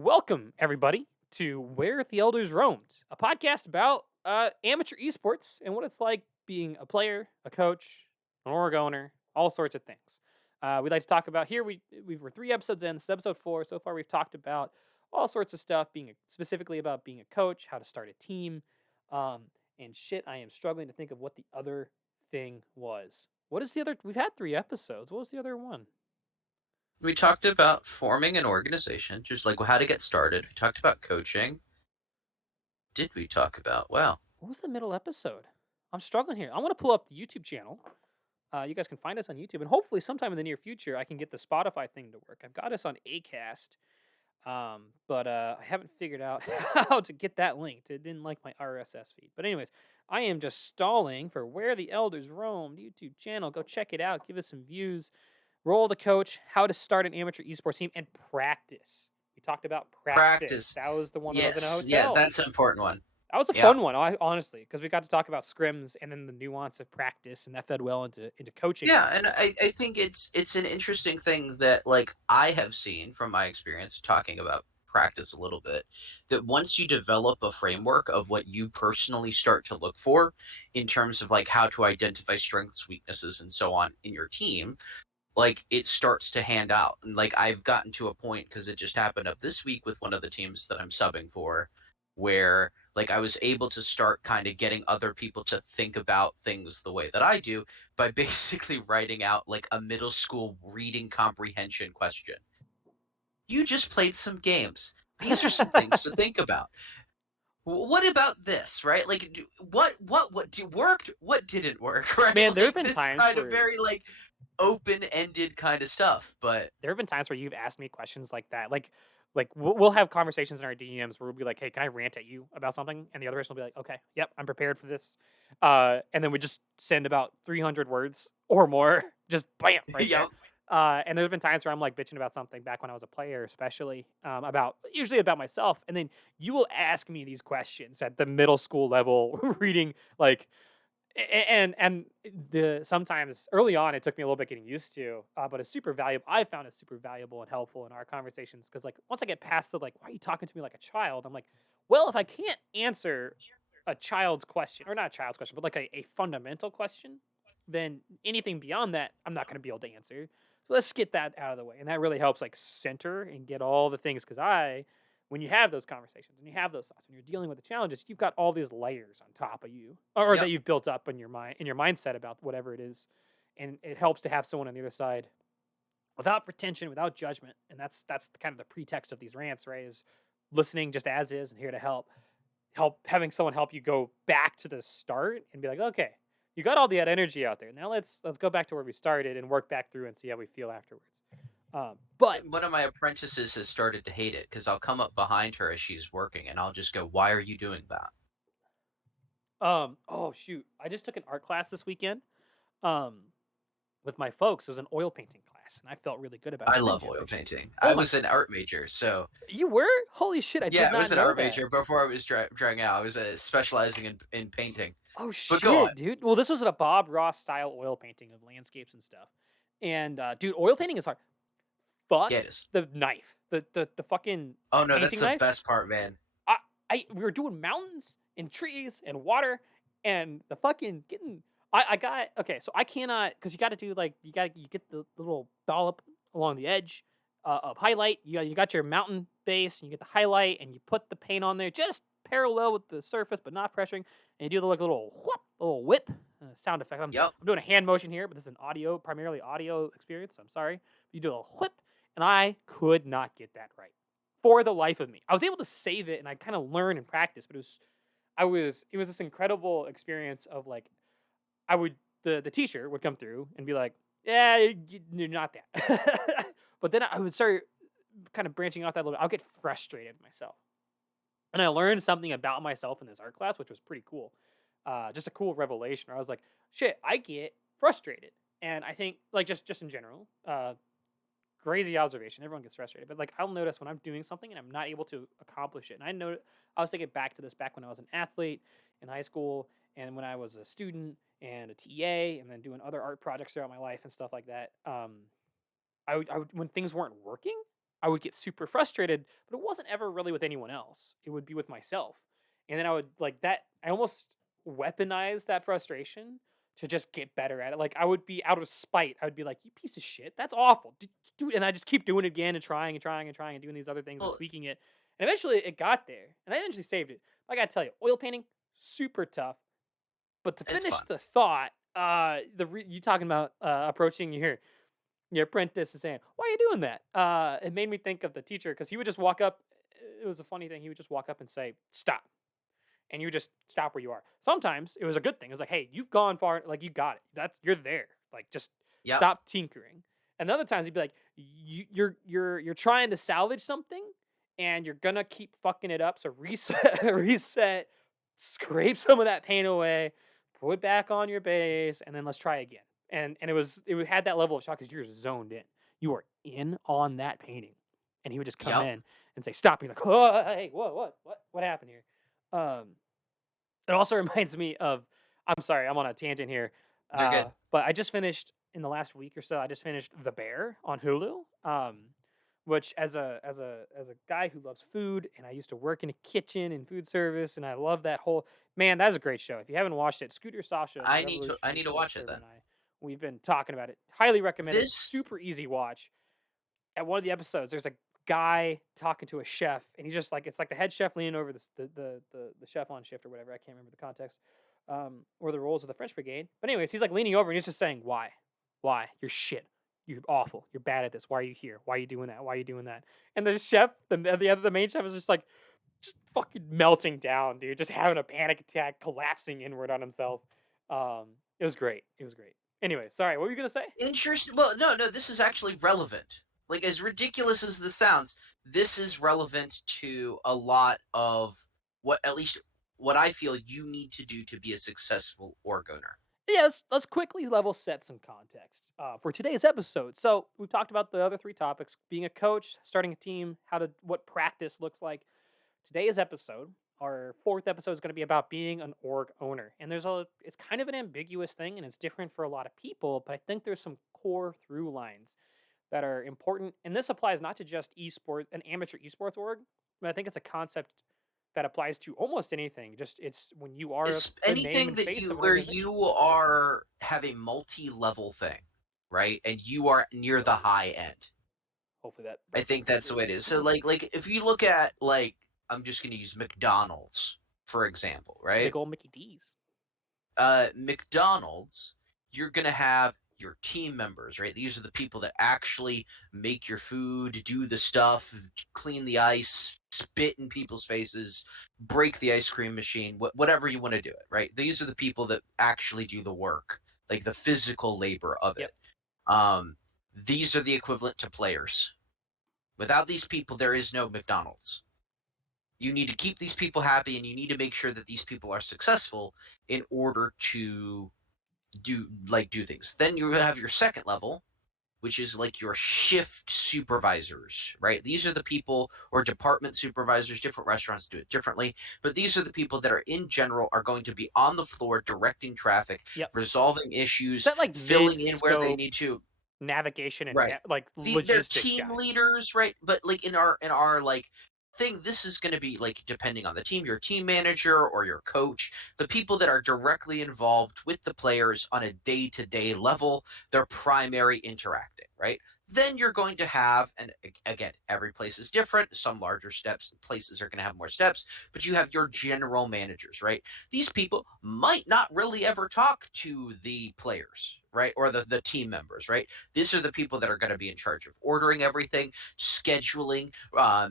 Welcome, everybody, to Where the Elders Roamed, a podcast about amateur esports and what it's like being a player, a coach, an org owner, all sorts of things. We'd like to talk about here. We were 3 episodes in. This is episode 4. So far, we've talked about all sorts of stuff, specifically about being a coach, how to start a team, um, and shit. I am struggling to think of what the other thing was. What is the other? We've had 3 episodes. What was the other one? We talked about forming an organization, just like how to get started. We talked about coaching. Did we talk about? Wow. What was the middle episode? I'm struggling here. I want to pull up the YouTube channel. You guys can find us on YouTube, and hopefully, sometime in the near future, I can get the Spotify thing to work. I've got us on Acast, but I haven't figured out how to get that linked. It didn't like my RSS feed. But anyways, I am just stalling for Where the Elders Roamed YouTube channel. Go check it out. Give us some views. Roll the coach. How to start an amateur esports team and practice. We talked about practice. Practice. That was the one when I was in a Yes. Yeah, hotel. that's an important one. That was a Yeah. fun one, honestly, because we got to talk about scrims and then the nuance of practice, and that fed well into coaching and Yeah, and everything. I think it's an interesting thing that like I have seen from my experience talking about practice a little bit, that once you develop a framework of what you personally start to look for in terms of like how to identify strengths, weaknesses, and so on in your team, like it starts to hand out. And like I've gotten to a point because it just happened up this week with one of the teams that I'm subbing for, where like I was able to start kind of getting other people to think about things the way that I do by basically writing out like a middle school reading comprehension question. You just played some games. These are some things to think about. What about this, right? Like, worked? What didn't work, right? Man, there have Like been this times kind of where very like open-ended kind of stuff. But you've asked me questions like that. Like we'll have conversations in our DMs where we'll be like, "Hey, can I rant at you about something?" And the other person will be like, "Okay, yep, I'm prepared for this." And then we just send about 300 words or more, just bam, right there. yeah, And there's been times where I'm like bitching about something back when I was a player, especially about usually about myself, and then you will ask me these questions at the middle school level, reading like and the sometimes early on it took me a little bit getting used to, but it's super valuable. I found it super valuable and helpful in our conversations because like once I get past the like, why are you talking to me like a child? I'm like, well, if I can't answer a child's question or not a child's question, but like a fundamental question, then anything beyond that, I'm not going to be able to answer. So let's get that out of the way, and that really helps like center and get all the things because when you have those conversations and you have those thoughts, when you're dealing with the challenges, you've got all these layers on top of you, or that yep. you've built up in your mindset about whatever it is, and it helps to have someone on the other side without pretension, without judgment, and that's kind of the pretext of these rants, right? Is listening just as is and here to help having someone help you go back to the start and be like, okay, you got all that energy out there. Now let's go back to where we started and work back through and see how we feel afterwards. But One of my apprentices has started to hate it because I'll come up behind her as she's working, and I'll just go, "Why are you doing that?" oh shoot, I just took an art class this weekend. Um, with my folks, it was an oil painting class, and I felt really good about it. I It's in love oil generation. painting. Oh I my, was an art major, so you were? Holy shit, I did yeah, I not was an know art that. major before I was trying out. I was specializing in painting. Oh But go on. shit, dude. Well, this was a Bob Ross style oil painting of landscapes and stuff. And dude, oil painting is hard. Yeah, Fuck it is. the knife, the fucking Oh no, that's painting the knife. best part, man. I we were doing mountains and trees and water and the fucking getting. I got okay, so I cannot because you got to do like you get the little dollop along the edge of highlight. You got your mountain base and you get the highlight and you put the paint on there just parallel with the surface but not pressuring, and you do the like little whoop, little whip sound effect. Yep. I'm doing a hand motion here, but this is an primarily audio experience. So I'm sorry. You do a whip, and I could not get that right for the life of me. I was able to save it and I kind of learn and practice, but it was this incredible experience of like I would the teacher would come through and be like, "Yeah, you're not that." But then I would start kind of branching out that little bit. I'll get frustrated with myself. And I learned something about myself in this art class, which was pretty cool. Just a cool revelation where I was like, "Shit, I get frustrated." And I think like just in general, crazy observation. Everyone gets frustrated, but like I'll notice when I'm doing something and I'm not able to accomplish it. And I was thinking back to this back when I was an athlete in high school and when I was a student and a TA and then doing other art projects throughout my life and stuff like that. When things weren't working. I would get super frustrated, but it wasn't ever really with anyone else. It would be with myself. And then I would like that I almost weaponize that frustration to just get better at it. Like I would be out of spite. I would be like, "You piece of shit. That's awful." And I just keep doing it again and trying and trying and trying and doing these other things and Well, tweaking it. And eventually it got there. And I eventually saved it. I got to tell you, oil painting super tough. But to it's finish fun. the thought, you talking about approaching your apprentice is saying, "Why are you doing that?" It made me think of the teacher because he would just walk up. It was a funny thing. He would just walk up and say, "Stop," and you just stop where you are. Sometimes it was a good thing. It was like, "Hey, you've gone far. Like you got it. You're there. Like just Yep. stop tinkering." And other times he'd be like, You're trying to salvage something, and you're gonna keep fucking it up. So reset, reset, scrape some of that paint away, put it back on your base, and then let's try again." And it had that level of shock because you're zoned in. You are in on that painting, and he would just come Yep. in and say, "Stop!" You're like, "Oh, hey, what happened here?" Um, it also reminds me of. I'm sorry, I'm on a tangent here, You're good. but I just finished in the last week or so. I just finished The Bear on Hulu. Which as a guy who loves food, and I used to work in a kitchen and food service, and I love that whole man. That is a great show. If you haven't watched it, Scooter Sasha from I Revolutionary need to Sports watch it Server then. and we've been talking about it. Highly recommend it. This Super easy watch. At one of the episodes, there's a guy talking to a chef, and he's just like it's like the head chef leaning over the chef on shift or whatever. I can't remember the context, or the roles of the French Brigade. But anyways, he's like leaning over and he's just saying, why, you're shit, you're awful, you're bad at this. Why are you here? Why are you doing that? Why are you doing that?" And the chef, the main chef, is just like just fucking melting down, dude, just having a panic attack, collapsing inward on himself. It was great. It was great. Anyway, sorry, what were you gonna say? Interesting. Well, no, no, this is actually relevant. Like, as ridiculous as this sounds, this is relevant to a lot of what, at least, what I feel you need to do to be a successful org owner. Yeah, let's quickly level set some context for today's episode. So we've talked about the other three topics: being a coach, starting a team, what practice looks like. Today's episode, our fourth episode, is going to be about being an org owner, and it's kind of an ambiguous thing, and it's different for a lot of people. But I think there's some core through lines that are important, and this applies not to just an amateur esports org, but I think it's a concept that applies to almost anything. Just it's when you are It's the name anything and that face you of an where organization. you are have a multi-level thing, right? And you are near the high end. Hopefully that I think reference that's the way it is. So like if you look at like I'm just going to use McDonald's for example, right? big old Mickey D's. McDonald's, you're going to have your team members, right? These are the people that actually make your food, do the stuff, clean the ice, spit in people's faces, break the ice cream machine, whatever you want to do it, right? These are the people that actually do the work, like the physical labor of Yep. it. Um, these are the equivalent to players. Without these people, there is no McDonald's. You need to keep these people happy and you need to make sure that these people are successful in order to do things. Then you have your second level, which is like your shift supervisors, right? These are the people or department supervisors, different restaurants do it differently, but these are the people that are in general are going to be on the floor directing traffic, Yep. resolving Is issues, that like filling mid in where they scope need to. navigation and Right. like They're logistics team guys? leaders, right? But like in our like thing, this is going to be like depending on the team, your team manager or your coach, the people that are directly involved with the players on a day-to-day level, their primary interacting, right? Then you're going to have, and again, every place is different. Some larger steps, places are going to have more steps, but you have your general managers, right? These people might not really ever talk to the players, right? Or the team members, right? These are the people that are going to be in charge of ordering everything, scheduling,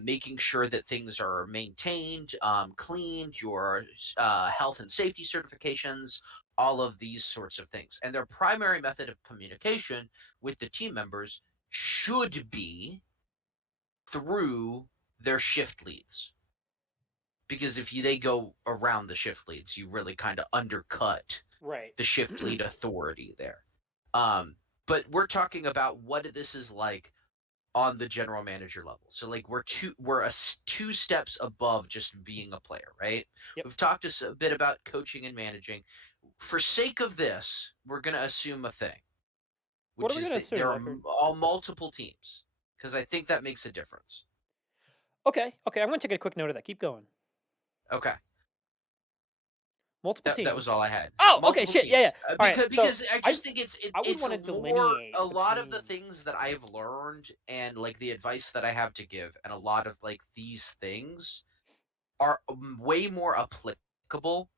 making sure that things are maintained, cleaned, your health and safety certifications, all of these sorts of things. And their primary method of communication with the team members should be through their shift leads. Because if they go around the shift leads, you really kind of undercut Right. the shift lead authority there. Um, but we're talking about what this is like on the general manager level. So like we're two steps above just being a player, right? Yep. We've talked a bit about coaching and managing. For sake of this, we're going to assume a thing, What are which we is gonna that assume, there are Lecker? all multiple teams. because I think that makes a difference. Okay, okay, I'm gonna take a quick note of that. Keep going. Okay. Multiple That was teams. all I had. Oh, okay, Multiple shit. Yeah, yeah. teams, All right. So because I I just think I would it's want to more delineate a lot of the between. things that I've learned and like the advice that I have to give, and a lot of like these things are way more applicable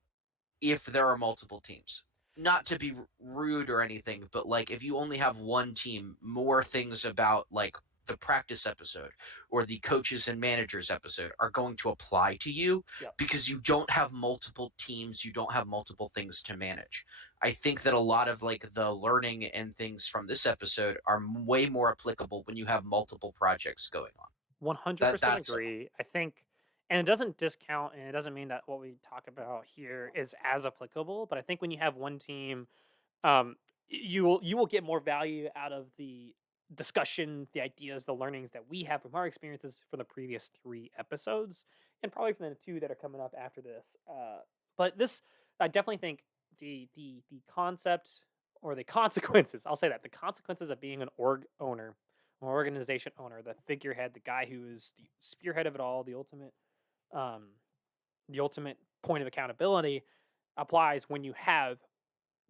if there are multiple teams. Not to be rude or anything, but like if you only have one team, more things about like the practice episode or the coaches and managers episode are going to apply to you Yep. because you don't have multiple teams, you don't have multiple things to manage. I think that a lot of like the learning and things from this episode are way more applicable when you have multiple projects going on. 100% That's agree. I think, and it doesn't discount, and it doesn't mean that what we talk about here is as applicable. But I think when you have one team, you will get more value out of the discussion, the ideas, the learnings that we have from our experiences for the previous 3 episodes, and probably from the 2 that are coming up after this. But this, I definitely think the concept or the consequences. I'll say that the consequences of being an org owner, or organization owner, the figurehead, the guy who is the spearhead of it all, um, the ultimate point of accountability, applies when you have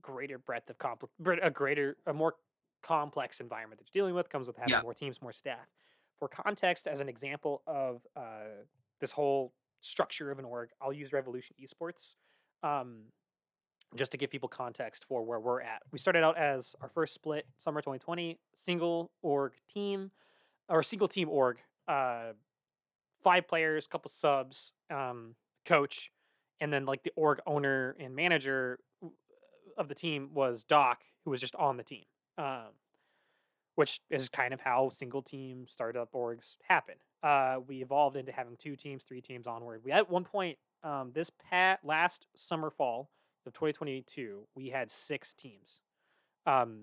greater breadth of a more complex environment that you're dealing with. Comes with having yeah, more teams, more staff. For context, as an example of this whole structure of an org, I'll use Revolution Esports. Um, just to give people context for where we're at. We started out as our first split, summer 2020, single org team, or single team org, uh, 5 players, couple subs, coach, and then like the org owner and manager of the team was Doc, who was just on the team, um, which is kind of how single team startup orgs happen. We evolved into having 2 teams, 3 teams onward. We at one point, last summer fall of 2022, we had 6 teams, um,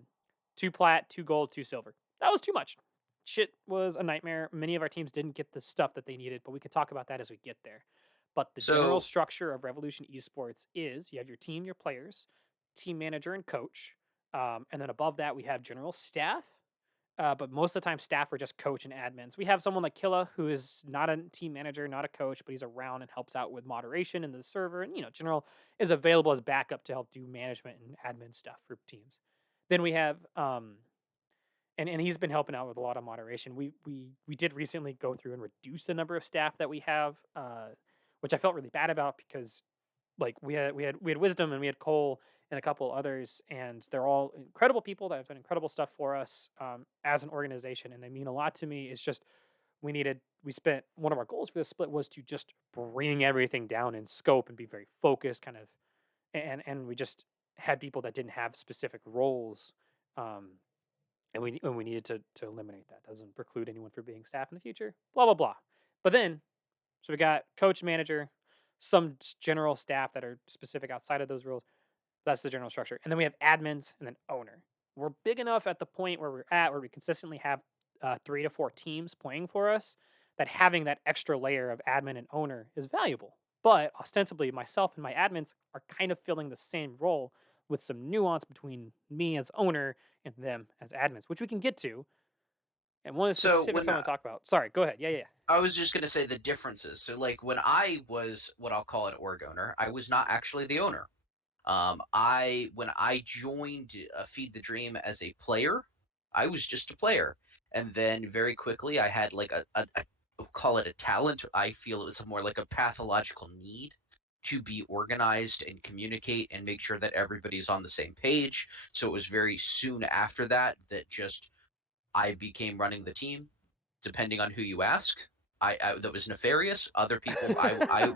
2 plat, 2 gold, 2 silver. That was too much. Shit was a nightmare. Many of our teams didn't get the stuff that they needed, but we can talk about that as we get there. But the general so structure of Revolution Esports is you have your team, your players, team manager, and coach. And then above that, we have general staff. But most of the time, staff are just coach and admins. We have someone like Killa, who is not a team manager, not a coach, but he's around and helps out with moderation in the server. And, general is available as backup to help do management and admin stuff for teams. Then we have and he's been helping out with a lot of moderation. We did recently go through and reduce the number of staff that we have, which I felt really bad about because like we had Wisdom and we had Cole and a couple others, and they're all incredible people that have done incredible stuff for us, as an organization, and they mean a lot to me. It's just we spent one of our goals for this split was to just bring everything down in scope and be very focused, kind of, and we just had people that didn't have specific roles. Um, and we needed to eliminate that. Doesn't preclude anyone from being staff in the future. Blah blah blah. But then, so we got coach, manager, some general staff that are specific outside of those roles. That's the general structure, and then we have admins and then owner. We're big enough at the point where we're at where we consistently have 3 to 4 teams playing for us, that having that extra layer of admin and owner is valuable. But ostensibly, myself and my admins are kind of filling the same role with some nuance between me as owner and them as admins, which we can get to. And one of the so specifics when I want to talk about. Sorry, go ahead. Yeah, yeah. I was just gonna say the differences. So, like, when I was what I'll call an org owner, I was not actually the owner. I when I joined Feed the Dream as a player, I was just a player, and then very quickly I had like a I'll call it a talent. I feel it was more like a pathological need to be organized and communicate and make sure that everybody's on the same page. So it was very soon after that that just I became running the team, depending on who you ask. I that was nefarious. Other people,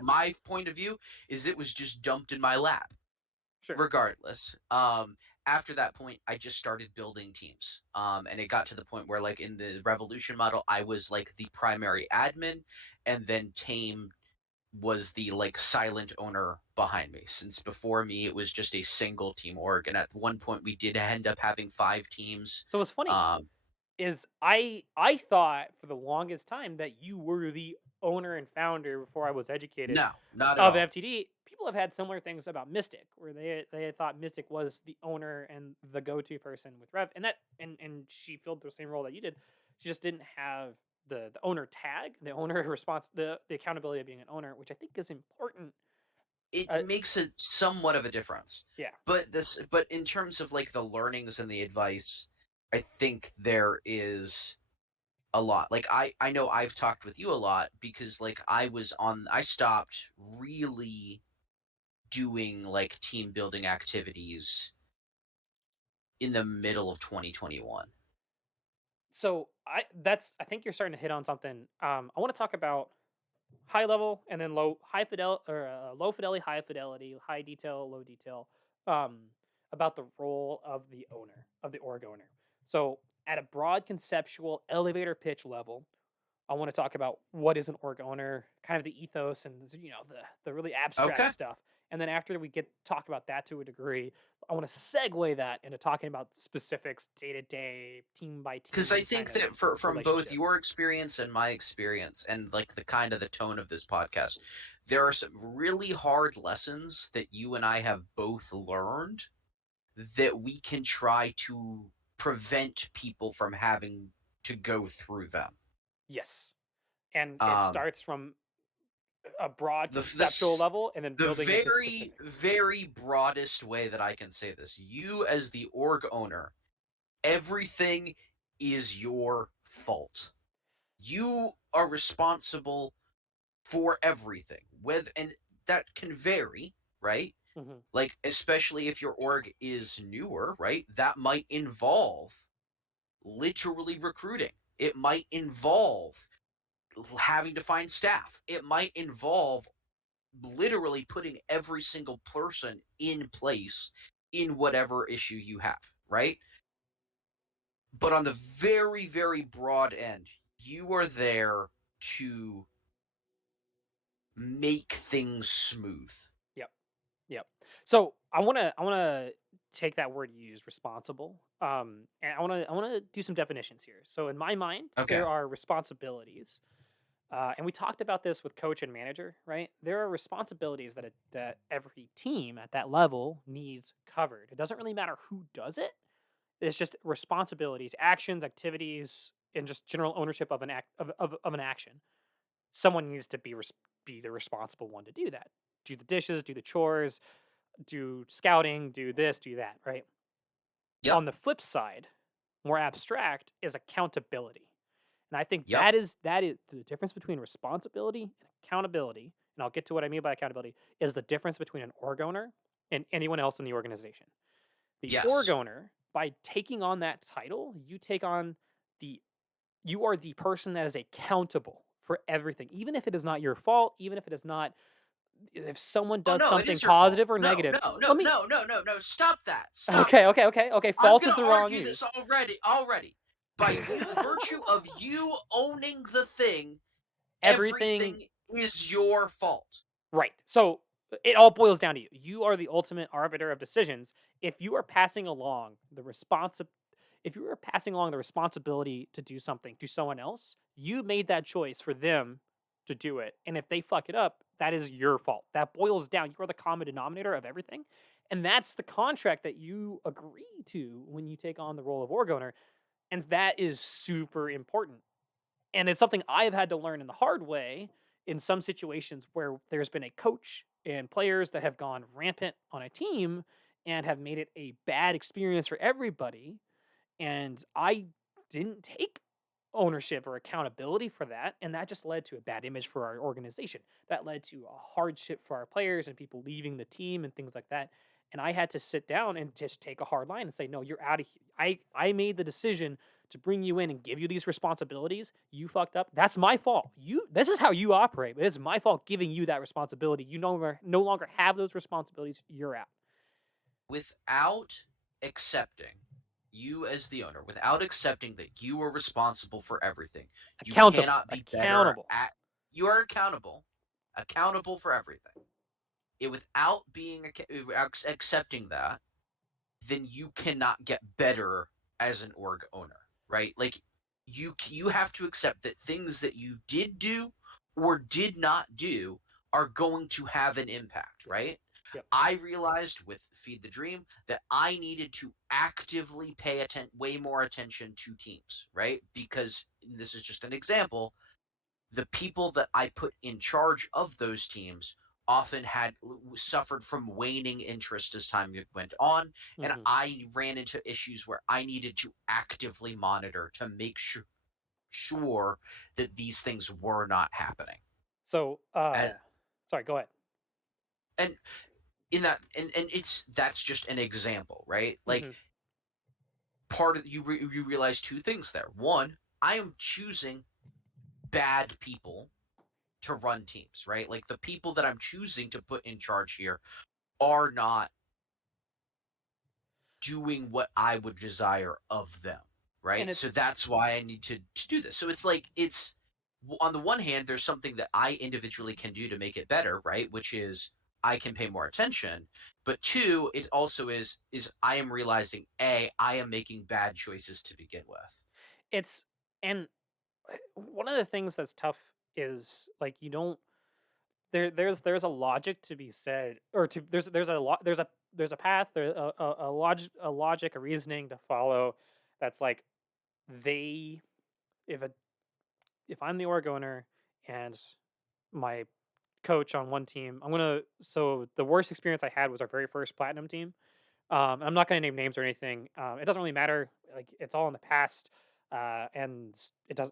my point of view is it was just dumped in my lap. Sure. Regardless, after that point, I just started building teams. And it got to the point where, like in the Revolution model, I was like the primary admin, and then Tame was the like silent owner behind me. Since before me, it was just a single team org, and at one point, we did end up having 5 teams. So what's funny Um, is I thought for the longest time that you were the owner and founder before I was educated no, not at of all. FTD. People have had similar things about Mystic, where they had thought Mystic was the owner and the go to person with Rev, and that and she filled the same role that you did. She just didn't have the owner tag, the owner the accountability of being an owner, which I think is important. It Uh, makes a somewhat of a difference. yeah. But in terms of like the learnings and the advice, I think there is a lot. Like I know I've talked with you a lot because like I stopped really doing like team building activities in the middle of 2021. So I think you're starting to hit on something. I want to talk about high level and then low fidelity, high fidelity, high detail, low detail. Um, about the role of the owner, of the org owner. So at a broad conceptual elevator pitch level, I want to talk about what is an org owner, kind of the ethos and the really abstract Okay. stuff. And then after we get talk about that to a degree, I want to segue that into talking about specifics, day to day, team by Because I team kind think of that from both relationship. your experience and my experience, and like the kind of the tone of this podcast, there are some really hard lessons that you and I have both learned that we can try to prevent people from having to go through them. Yes. And it Um, starts from a broad the conceptual this level and then the building into very specifics. very broadest way that I can say this: you as the org owner, everything is your fault. You are responsible for everything. And that can vary, right? Mhm. Like especially if your org is newer, right? That might involve literally recruiting. It might involve having to find staff. It might involve literally putting every single person in place in whatever issue you have, right? But on the very, very broad end, you are there to make things smooth. Yep. Yep. So I wanna take that word you used, responsible. And I wanna do some definitions here. So in my mind, Okay. there are responsibilities. And we talked about this with coach and manager, right? There are responsibilities that every team at that level needs covered. It doesn't really matter who does it. It's just responsibilities, actions, activities, and just general ownership of an action. Someone needs to be the responsible one to do that. Do the dishes, do the chores, do scouting, do this, do that, right? Yep. On the flip side, more abstract is accountability. And I think Yep. that is the difference between responsibility and accountability. And I'll get to what I mean by accountability is the difference between an org owner and anyone else in the organization. The org Yes. owner, by taking on that title, the you are the person that is accountable for everything, even if it is not your fault, even if it is not if someone Oh does no, it something is your fault. positive or No, negative. no, no, Let me no, no, no, no. Stop that. Stop Okay, that. okay, okay, okay. I'm Fault is gonna the wrong argue this use. already. By virtue of you owning the thing, Everything everything is your fault. right. So it all boils down to you. You are the ultimate arbiter of decisions. If you are passing along the responsi- if you are passing along the responsibility to do something to someone else, you made that choice for them to do it. And if they fuck it up, that is your fault. That boils down. You are the common denominator of everything. And that's the contract that you agree to when you take on the role of org owner. And that is super important. And it's something I've had to learn in the hard way in some situations where there's been a coach and players that have gone rampant on a team and have made it a bad experience for everybody. And I didn't take ownership or accountability for that. And that just led to a bad image for our organization. That led to a hardship for our players and people leaving the team and things like that. And I had to sit down and just take a hard line and say, no, you're out of here. I made the decision to bring you in and give you these responsibilities. You fucked up. That's my fault. This is how you operate, but it's my fault giving you that responsibility. You no longer have those responsibilities. You're out. Without accepting, you as the owner, without accepting that you are responsible for everything, you Accountable. cannot be better Accountable. at. You are accountable for everything. Without accepting that, then you cannot get better as an org owner, right? Like you have to accept that things that you did do or did not do are going to have an impact, Yep. right? Yep. I realized with Feed the Dream that I needed to actively pay way more attention to teams, right? Because this is just an example, the people that I put in charge of those teams often suffered from waning interest as time went on, and Hmm. I ran into issues where I needed to actively monitor to make sure that these things were not happening. So, And sorry, go ahead. and in that and it's that's just an example, right? Like Hmm. part of you realize two things there. One, I am choosing bad people to run teams, right? Like the people that I'm choosing to put in charge here are not doing what I would desire of them, And right? So it's that's why I need to do this. So it's like on the one hand, there's something that I individually can do to make it better, right? Which is I can pay more attention. But two, it also is I am realizing I am making bad choices to begin with. it's and one of the things that's tough is like you don't there's a logic to be said, or to there's a path, a logic, a reasoning to follow. That's like they if a if I'm the org owner and my coach on one team, so the worst experience I had was our very first platinum team. I'm not gonna name names or anything. It doesn't really matter. Like it's all in the past, and it does.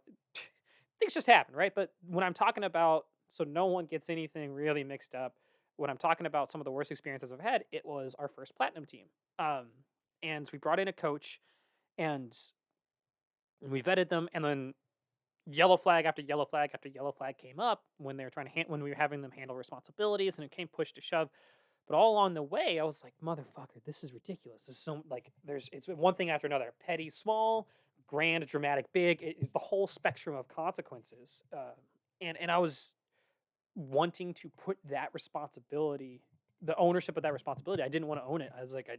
Things just happen, right? But when I'm talking about, so no one gets anything really mixed up. When I'm talking about some of the worst experiences I've had, it was our first platinum team. Um, and we brought in a coach, and we vetted them, and then yellow flag after yellow flag after yellow flag came up when they were when we were having them handle responsibilities, and it came push to shove. But all along the way, I was like, "Motherfucker, this is ridiculous. This is so like it's one thing after another. Petty, small, grand, dramatic, big. It's the whole spectrum of consequences." And I was wanting to put that responsibility, the ownership of that responsibility. I didn't want to own it. I was like,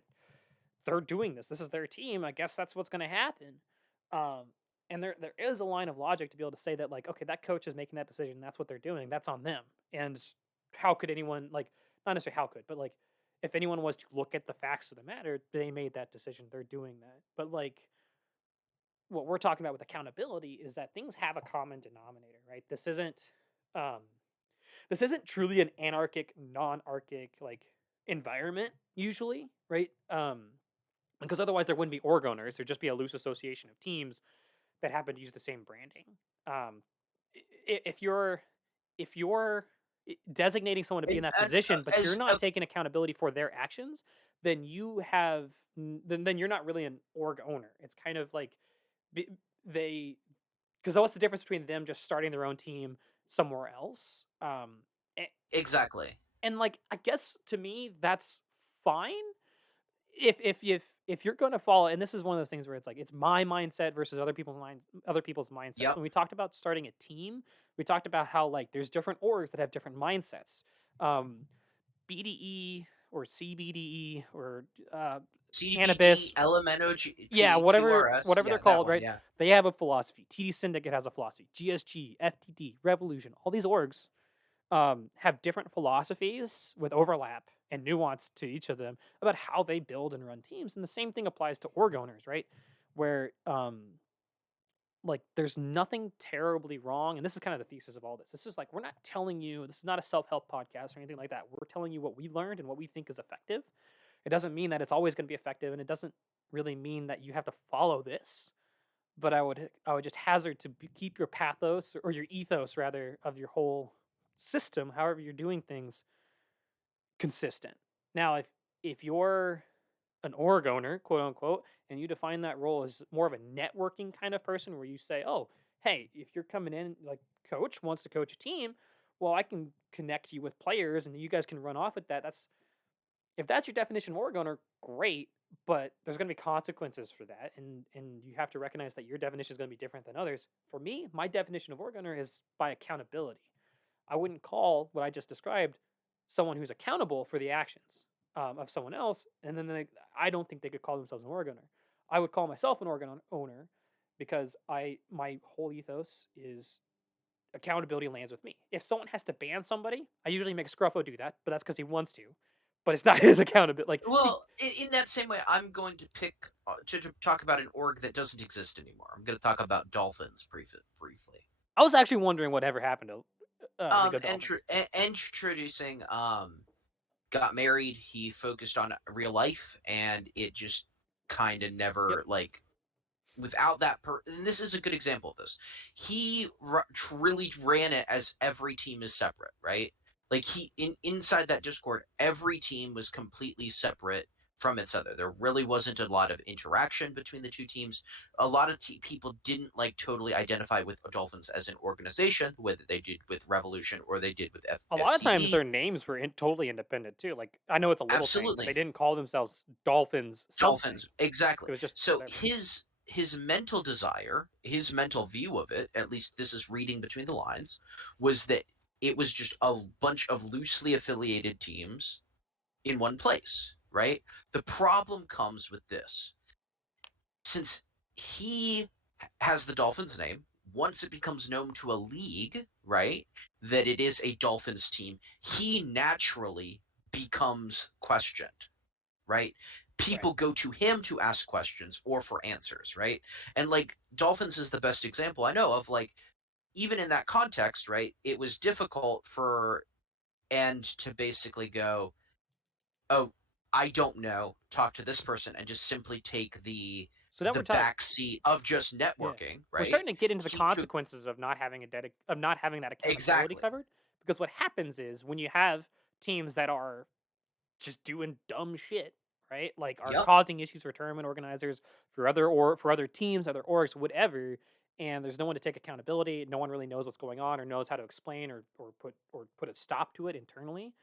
they're doing this. This is their team. I guess that's what's going to happen. Um, and there is a line of logic to be able to say that like, okay, that coach is making that decision. That's what they're doing. That's on them. And how could anyone like not necessarily how could, but like if anyone was to look at the facts of the matter, they made that decision. They're doing that. But like what we're talking about with accountability is that things have a common denominator, right? Um, this isn't truly an anarchic, non-archic like environment usually, right? Because otherwise there wouldn't be org owners. There'd just be a loose association of teams that happen to use the same branding. Um, if you're designating someone to be in that And position, but you're as not of taking accountability for their actions, then then you're not really an org owner. It's kind of like b- they because what's the difference between them just starting their own team somewhere else? exactly. And like I guess to me that's fine if you're going to follow, and this is one of those things where it's like it's my mindset versus other people's mindsets. Yep. When we talked about starting a team, we talked about how like there's different orgs that have different mindsets. um BDE or CBDE or CBD, cannabis, LMNOG, yeah, whatever they're yeah, that called, one, right? yeah. They have a philosophy. TD Syndicate has a philosophy. GSG, FTD, Revolution, all these orgs have different philosophies with overlap and nuance to each of them about how they build and run teams. And the same thing applies to org owners, right? Where like there's nothing terribly wrong. And this is kind of the thesis of all this. This is like we're not telling you this is not a self-help podcast or anything like that. We're telling you what we learned and what we think is effective. It doesn't mean that it's always going to be effective, and it doesn't really mean that you have to follow this. But I would just hazard to keep your pathos or your ethos rather of your whole system, however you're doing things, consistent. Now, if you're an org owner, quote unquote, and you define that role as more of a networking kind of person where you say, "Oh, hey, if you're coming in like coach wants to coach a team, well, I can connect you with players and you guys can run off with that." That's if that's your definition of org owner, great, but there's going to be consequences for that, and you have to recognize that your definition is going to be different than others. For me, my definition of org owner is by accountability. I wouldn't call what I just described someone who's accountable for the actions of someone else, and then I don't think they could call themselves an org owner. I would call myself an owner because my whole ethos is accountability lands with me. If someone has to ban somebody, I usually make Scruffo do that, but that's because he wants to. but it's not his accountability. Like Well, in that same way, I'm going to pick to talk about an org that doesn't exist anymore. I'm going to talk about Dolphins briefly. I was actually wondering whatever happened to League of Dolphins. Introducing got married. He focused on real life, and it just kind of Yep. never like without that and this is a good example of this. He really ran it as every team is separate, right? Like inside that Discord, every team was completely separate from its other. There really wasn't a lot of interaction between the two teams. A lot of people didn't like totally identify with Dolphins as an organization, whether they did with Revolution or they did with A lot of times FTE. their names were totally independent too. Like I know it's a little thing, but they Absolutely. didn't call themselves Dolphins something. Dolphins, exactly. It was just So whatever. his mental desire, his mental view of it, at least this is reading between the lines, was that it was just a bunch of loosely affiliated teams in one place, right? The problem comes with this. Since he has the Dolphins name, once it becomes known to a league, right, that it is a Dolphins team, he naturally becomes questioned, right? Right. People go to him to ask questions or for answers, right? And like Dolphins is the best example I know of. Like, even in that context, right? It was difficult for End to basically go, oh, I don't know, talk to this person and just simply take So now the we're talking. back seat of just Yeah, networking, we're right? starting to get into the He took consequences of not having of not having that accountability exactly. covered. Because what happens is when you have teams that are just doing dumb shit, right? Like are Yep. causing issues for tournament organizers, for other teams, other orgs, whatever. And there's no one to take accountability. No one really knows what's going on or knows how to explain or put a stop to it internally.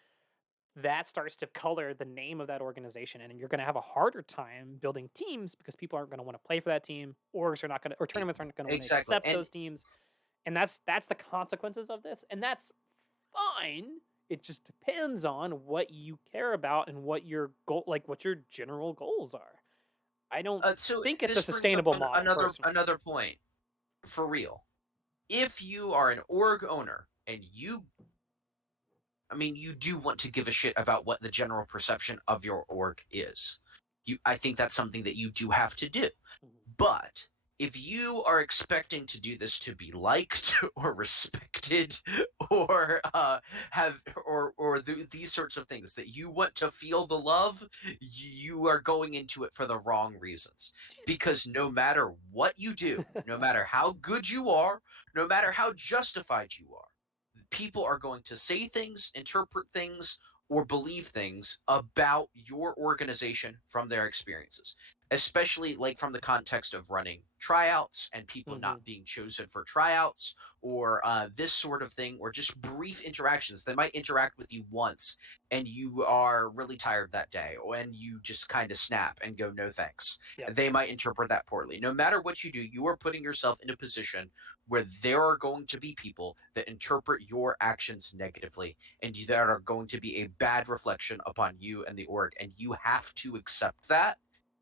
That starts to color the name of that organization, and you're going to have a harder time building teams because people aren't going to want to play for that team. Orgs are not going to, or tournaments aren't going to want to Exactly. accept And those teams, and that's the consequences of this, and that's fine. It just depends on what you care about and what your goal, like what your general goals are. I don't so think it's a this brings up sustainable model personally. another point for real. If you are an org owner and I mean, you do want to give a shit about what the general perception of your org is. I think that's something that you do have to do. Mhm. But if you are expecting to do this to be liked or respected or have these sorts of things that you want to feel the love, you are going into it for the wrong reasons. Because no matter what you do, no matter how good you are, no matter how justified you are, people are going to say things, interpret things, or believe things about your organization from their experiences, especially like from the context of running tryouts and people Mhm. not being chosen for tryouts or this sort of thing, or just brief interactions. They might interact with you once and you are really tired that day, and you just kind of snap and go, no thanks. Yep. They might interpret that poorly. No matter what you do, you are putting yourself in a position where there are going to be people that interpret your actions negatively and that are going to be a bad reflection upon you and the org. And you have to accept that.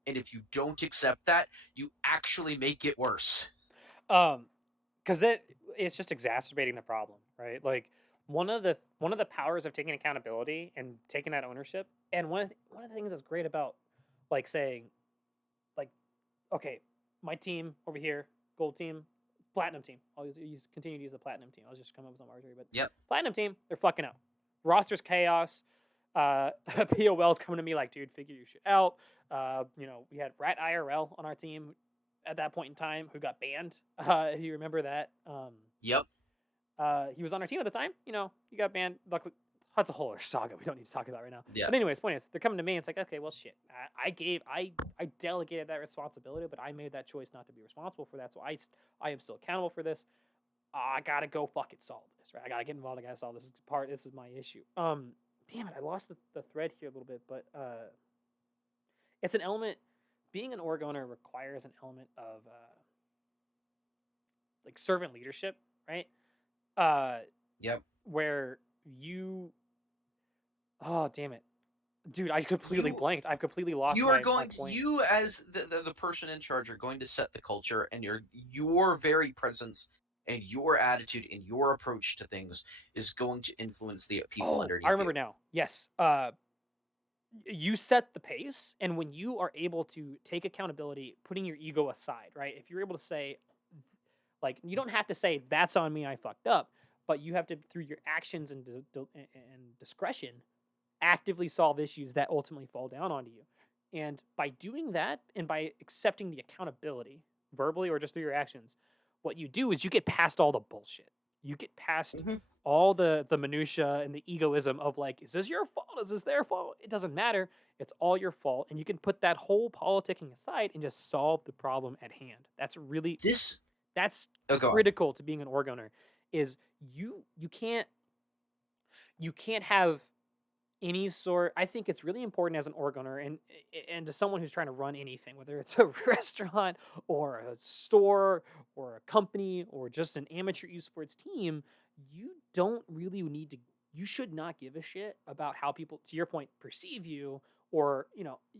And if you don't accept that, you actually make it worse. Um, because it's just exacerbating the problem, right? Like one of the powers of taking accountability and taking that ownership, and one of the things that's great about like saying like, okay, my team over here, gold team, platinum team. I'll continue to use the platinum team. I'll just come up with some arbitrary, but Yep. platinum team, they're fucking up. Roster's chaos. POL's coming to me like, dude, figure your shit out. We had Rat IRL on our team at that point in time who got banned. If you remember that. Yep. He was on our team at the time. He got banned. Luckily, that's a whole other saga we don't need to talk about right now. Yeah. But anyways, point is, they're coming to me. And it's like, okay, well, shit. I delegated that responsibility, but I made that choice not to be responsible for that. So I am still accountable for this. I gotta go fucking solve this, right? I gotta get involved. I gotta solve this part. This is my issue. Damn it, I lost the thread here a little bit, but it's an element. Being an org owner requires an element of like servant leadership, right? Uh, Yep. where you oh damn it, dude, I completely You blanked. I've completely lost you are my going to point. you as the person in charge are going to set the culture, and your very presence and your attitude and your approach to things is going to influence the people Oh, I underneath you. remember now. Yes. you set the pace, and when you are able to take accountability, putting your ego aside, right? If you're able to say, like, you don't have to say that's on me, I fucked up, but you have to, through your actions and and discretion, actively solve issues that ultimately fall down onto you. And by doing that, and by accepting the accountability, verbally or just through your actions, what you do is you get past all the bullshit. You get past Mhm. all the minutia and the egoism of, like, is this your fault? Is this their fault? It doesn't matter. It's all your fault, and you can put that whole politicking aside and just solve the problem at hand. This That's Oh, go on. critical to being an org owner. Is you can't have any sort. I think it's really important as an org owner, and to someone who's trying to run anything, whether it's a restaurant or a store or a company or just an amateur esports team, you don't really need to. You should not give a shit about how people, to your point, perceive you, or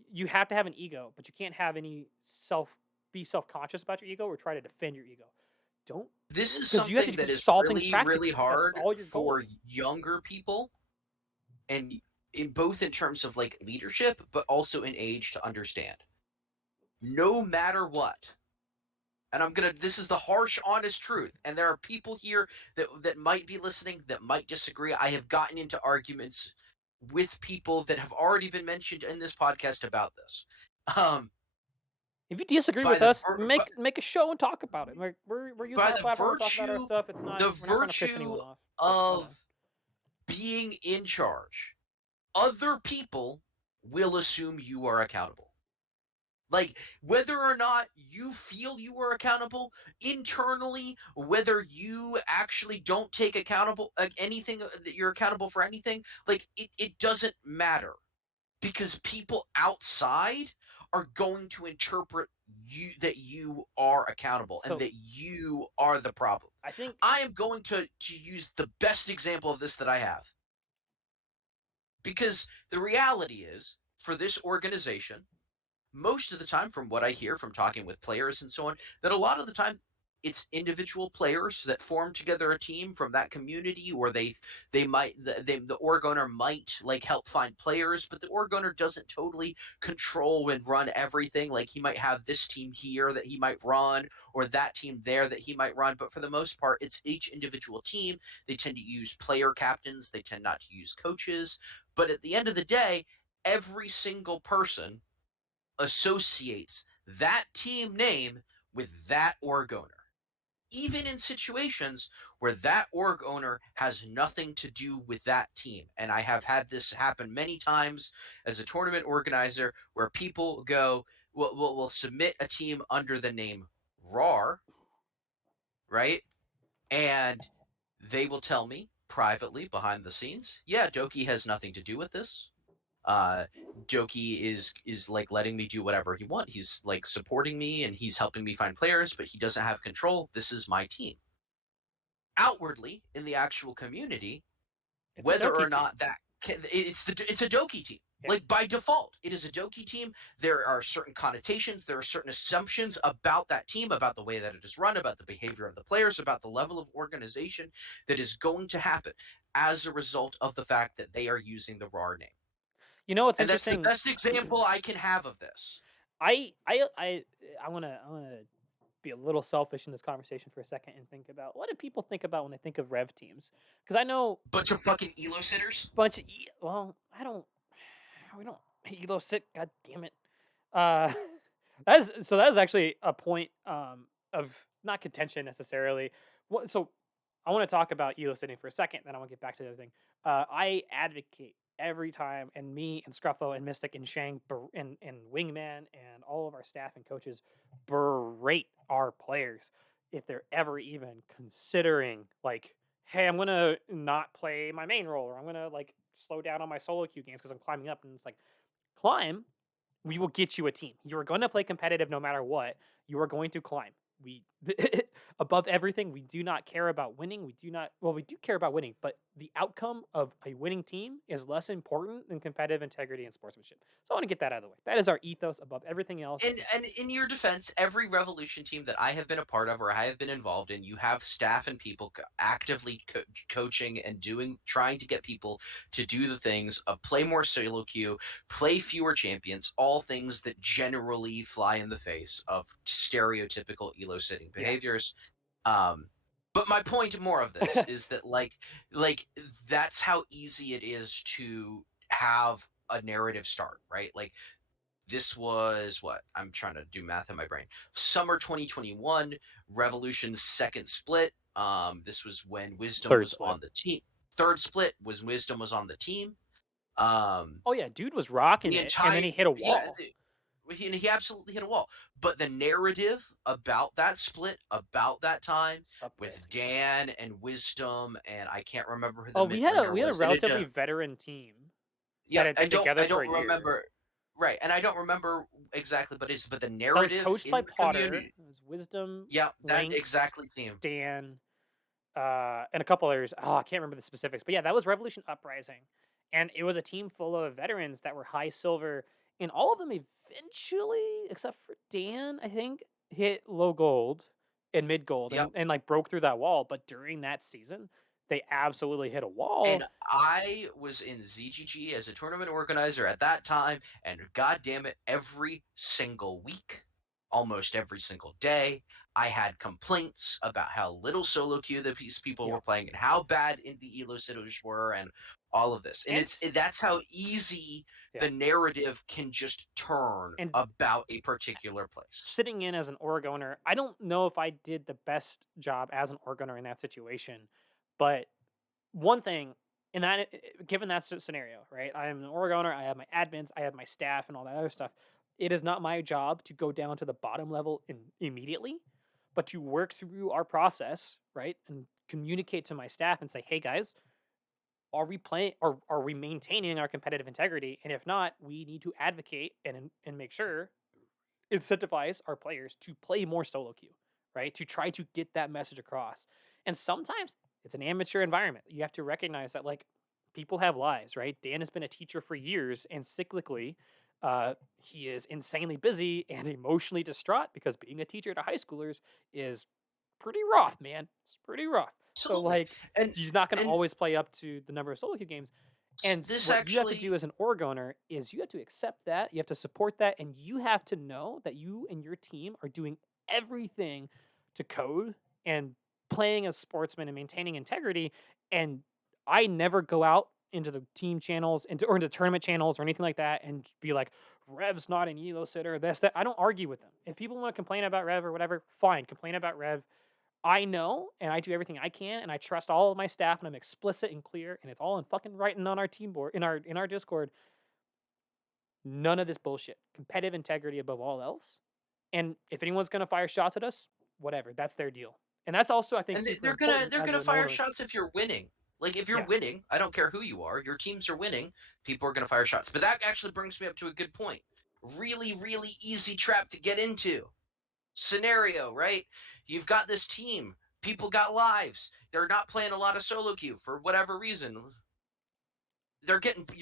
you have to have an ego, but you can't have any be self conscious about your ego or try to defend your ego. Don't, This is because you have to something that just is solve things really, really practically. That's hard all your goal for is. younger people, and in both in terms of like leadership, but also in age to understand. No matter what, and this is the harsh, honest truth. And there are people here that might be listening that might disagree. I have gotten into arguments with people that have already been mentioned in this podcast about this. Um, If you disagree by with the us, ver- make a show and talk about it. Like, we're using by our the platform to talk about our virtue stuff. It's not the we're not trying to piss virtue anyone off. Just of wanna. being in charge, other people will assume you are accountable. Like, whether or not you feel you are accountable internally, whether you actually don't take accountable anything that you're accountable for anything, like it doesn't matter, because people outside are going to interpret you that you are accountable and So that you are the problem. I think I am going to use the best example of this that I have, because the reality is, for this organization, most of the time, from what I hear from talking with players and so on, that a lot of the time it's individual players that form together a team from that community, or the org owner might like help find players, but the org owner doesn't totally control and run everything. Like, he might have this team here that he might run, or that team there that he might run, but for the most part it's each individual team. They tend to use player captains, they tend not to use coaches, but at the end of the day, every single person associates that team name with that org owner, even in situations where that org owner has nothing to do with that team. And I have had this happen many times as a tournament organizer, where people go, will submit a team under the name RAR, right? And they will tell me privately behind the scenes, yeah, Doki has nothing to do with this. uh Doki is like letting me do whatever he wants. He's like supporting me and he's helping me find players, but he doesn't have control. This is my team. Outwardly, in the actual community, it's a whether Doki or team. not it's a Doki team. Yeah. Like, by default, it is a Doki team. There are certain connotations, there are certain assumptions about that team, about the way that it is run, about the behavior of the players, about the level of organization that is going to happen as a result of the fact that they are using the RAR name. You know what's And that's the interesting? best example I can have of this. I wanna be a little selfish in this conversation for a second and think about, what do people think about when they think of rev teams? Because I know Bunch of fucking elo sitters. bunch of well, I don't we don't elo sit. God damn it. Uh, that is actually a point of not contention necessarily. So I want to talk about elo sitting for a second, then I want to get back to the other thing. I advocate every time, and me and Scruffo and Mystic and Shang and Wingman and all of our staff and coaches berate our players if they're ever even considering, like, hey, I'm gonna not play my main role, or I'm gonna, like, slow down on my solo queue games because I'm climbing up. And it's like, climb, we will get you a team. You are going to play competitive no matter what. You are going to climb. We Above everything, we do not care about winning. We do not, well, we do care about winning, but the outcome of a winning team is less important than competitive integrity and sportsmanship. So I want to get that out of the way. That is our ethos above everything else. And in your defense, every Revolution team that I have been a part of or I have been involved in, you have staff and people actively coaching and trying to get people to do the things of play more solo queue, play fewer champions, all things that generally fly in the face of stereotypical elo sitting Yeah. behaviors. Um, but my point more of this is that like that's how easy it is to have a narrative start, right? Like this was what I'm trying to do math in my brain. Summer 2021, Revolution's second split. This was when Wisdom Third was split. on the team. Third split was Wisdom was on the team. Um, Oh yeah, dude was rocking the it, and then entire he hit a yeah, wall. he absolutely hit a wall. But the narrative about that split, about that time, It's with uprising. Dan and Wisdom, and I can't remember who the Oh, mid laner we had a was. It had relatively veteran team that yeah, had been I together for don't a year. remember right, and I don't remember exactly, but the That was narrative coached by in the Potter. community. It was Wisdom, Yeah, that Lynx, exactly team. Dan, and a couple others. Oh, I can't remember the specifics, but yeah, that was Revolution Uprising, and it was a team full of veterans that were high silver, and all of them eventually, except for Dan, I think, hit low gold and mid gold, Yep. and like broke through that wall. But during that season, they absolutely hit a wall. And I was in ZGG as a tournament organizer at that time, and god damn it, every single week, almost every single day, I had complaints about how little solo queue these people Yeah, were playing and how bad in the elo sitters were and all of this. And and that's how easy yeah, the narrative can just turn and about a particular place. sitting in as an org owner, I don't know if I did the best job as an org owner in that situation, but one thing in that given that scenario, right? I am an org owner, I have my admins, I have my staff and all that other stuff. It is not my job to go down to the bottom level immediately, but to work through our process, right? And communicate to my staff and say, "Hey guys, are we playing or are we maintaining our competitive integrity? And if not, we need to advocate and make sure incentivize our players to play more solo queue, right? To try to get that message across. And sometimes it's an amateur environment. You have to recognize that like people have lives, right? Dan has been a teacher for years, and cyclically, he is insanely busy and emotionally distraught because being a teacher to high schoolers is pretty rough, man. It's pretty rough. So Absolutely. like And he's not going to and always play up to the number of solo queue games, and this what you have to do actually as an org owner is you have to accept that, you have to support that, and you have to know that you and your team are doing everything to code and playing as sportsmen and maintaining integrity. And I never go out into the team channels or into tournament channels or anything like that and be like, Rev's not an elo sitter, this, that. I don't argue with them. If people want to complain about Rev or whatever, fine, complain about Rev. I know, and I do everything I can, and I trust all of my staff, and I'm explicit and clear, and it's all in fucking writing on our team board in our Discord. None of this bullshit. Competitive integrity above all else. And if anyone's gonna fire shots at us, whatever, that's their deal. And that's also, I think, and super they're important they're as gonna an fire owner. shots if you're winning. Like if you're Yeah, winning, I don't care who you are, your teams are winning, people are gonna fire shots. But that actually brings me up to a good point. Really, really easy trap to get into. Scenario, right? You've got this team. People got lives. They're not playing a lot of solo queue for whatever reason. You're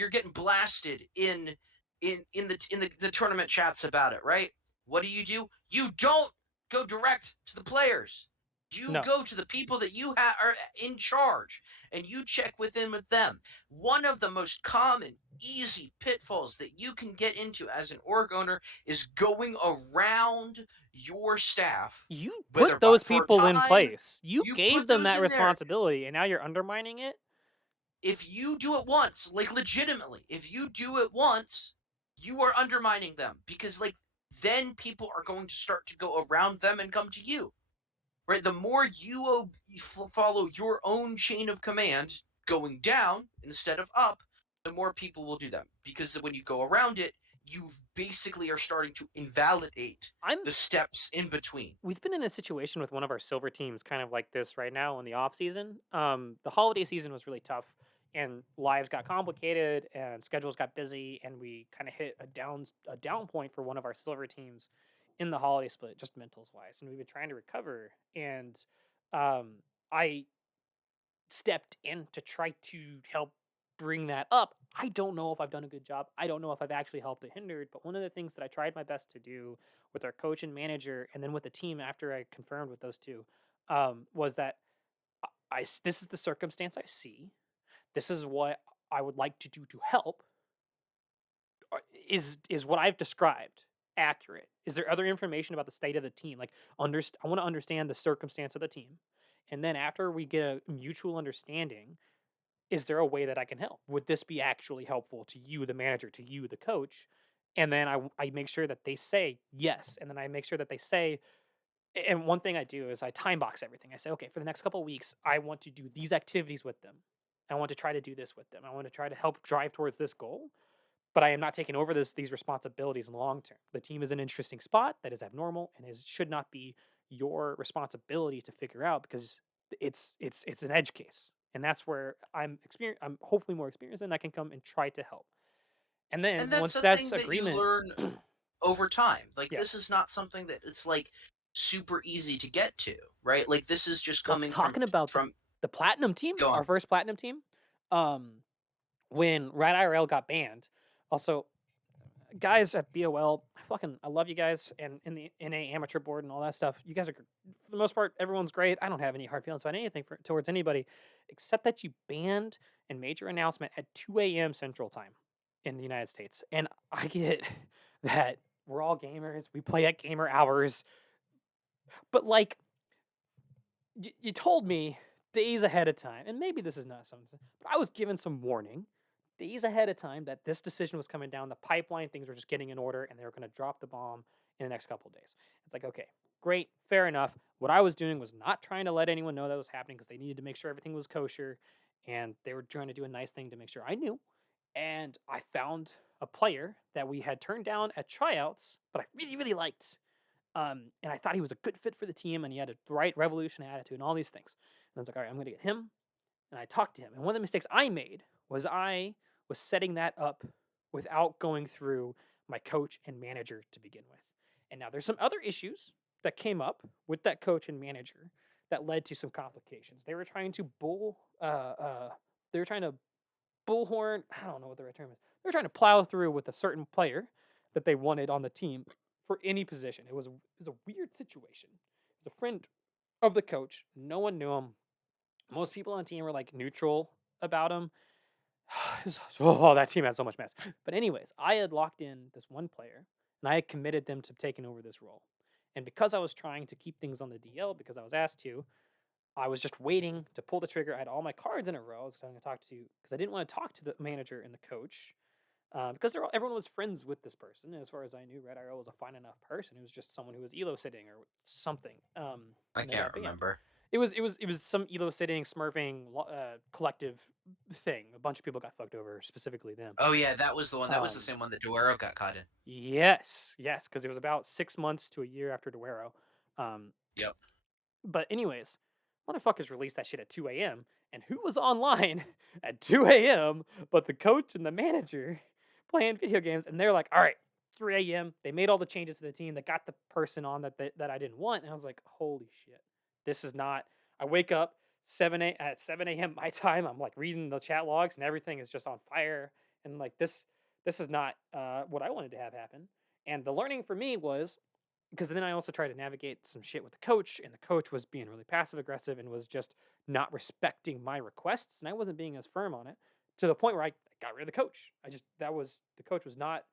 getting blasted in the tournament chats about it, right? What do? You don't go direct to the players. You no, go to the people that are in charge and you check with them. One of the most common, easy pitfalls that you can get into as an org owner is going around your staff, you whether put those for people in time, place. You you gave put them those that in there. responsibility, and now you're undermining it. If you do it once, like legitimately, if you do it once, you are undermining them because like then people are going to start to go around them and come to you. Right? The more you follow your own chain of command going down instead of up, the more people will do them because when you go around it, you basically are starting to invalidate I'm the steps in between. We've been in a situation with one of our silver teams kind of like this right now in the off season. The holiday season was really tough, and lives got complicated and schedules got busy, and we kind of hit a down point for one of our silver teams. in the holiday split, just mentals wise, and we've been trying to recover. And I stepped in to try to help bring that up. I don't know if I've done a good job. I don't know if I've actually helped or hindered, but one of the things that I tried my best to do with our coach and manager, and then with the team after I confirmed with those two, was that this is the circumstance I see. This is what I would like to do to help. Is what I've described accurate? Is there other information about the state of the team? Like, I want to understand the circumstance of the team, and then after we get a mutual understanding, is there a way that I can help? Would this be actually helpful to you, the manager, to you, the coach? And then I make sure that they say yes, and then I make sure that they say. And one thing I do is I time box everything. I say, okay, for the next couple of weeks, I want to do these activities with them. I want to try to do this with them. I want to try to help drive towards this goal, but I am not taking over these responsibilities long term. The team is an interesting spot that is abnormal and should not be your responsibility to figure out, because it's an edge case, and that's where I'm hopefully more experienced, and I can come and try to help. And then And that's once something that's that you agreement, learn over time. Like, this yes. is not something that it's, like, super easy to get to, right? Like, this is just Well, coming talking about from the platinum team, go our on. first platinum team, um, when Rat IRL got banned. Also, guys at BOL, I love you guys, and in the NA amateur board and all that stuff. You guys are, for the most part, everyone's great. I don't have any hard feelings about anything towards anybody, except that you banned and made your announcement at 2 a.m. Central Time in the United States. And I get that we're all gamers, we play at gamer hours, but like, you told me days ahead of time, and maybe this is not something, but I was given some warning days ahead of time that this decision was coming down the pipeline. Things were just getting in order, and they were going to drop the bomb in the next couple of days. It's like, okay, great, fair enough. What I was doing was not trying to let anyone know that was happening, because they needed to make sure everything was kosher, and they were trying to do a nice thing to make sure I knew. And I found a player that we had turned down at tryouts, but I really, really liked. And I thought he was a good fit for the team, and he had a right revolution attitude and all these things. And I was like, all right, I'm going to get him. And I talked to him. And one of the mistakes I made was I was setting that up without going through my coach and manager to begin with. And now there's some other issues that came up with that coach and manager that led to some complications. They were trying to bullhorn. I don't know what the right term is. They were trying to plow through with a certain player that they wanted on the team for any position. It was a weird situation. It was a friend of the coach. No one knew him. Most people on the team were like neutral about him. Oh, that team had so much mess. But anyways, I had locked in this one player, and I had committed them to taking over this role. And because I was trying to keep things on the DL, because I was asked to, I was just waiting to pull the trigger. I had all my cards in a row. I was going to talk to, because I didn't want to talk to the manager and the coach, because everyone was friends with this person. And as far as I knew, Red Arrow was a fine enough person. It was just someone who was elo sitting or something, I and they can't got banned. remember. It was some elo sitting smurfing collective thing. A bunch of people got fucked over, specifically them. Oh, yeah, that was the one. That was the Um, same one that Duero got caught in. yes, yes, because it was about 6 months to a year after Duero. Um, Yep. but anyways, motherfuckers released that shit at 2 a.m. And who was online at 2 a.m. but the coach and the manager playing video games? And they're like, all right, 3 a.m. They made all the changes to the team that got the person on that I didn't want. And I was like, holy shit, this is not. I wake up at 7 a.m. my time. I'm like reading the chat logs, and everything is just on fire. And like this is not what I wanted to have happen. And the learning for me was, because then I also tried to navigate some shit with the coach, and the coach was being really passive aggressive and was just not respecting my requests, and I wasn't being as firm on it, to the point where I got rid of the coach. The coach was not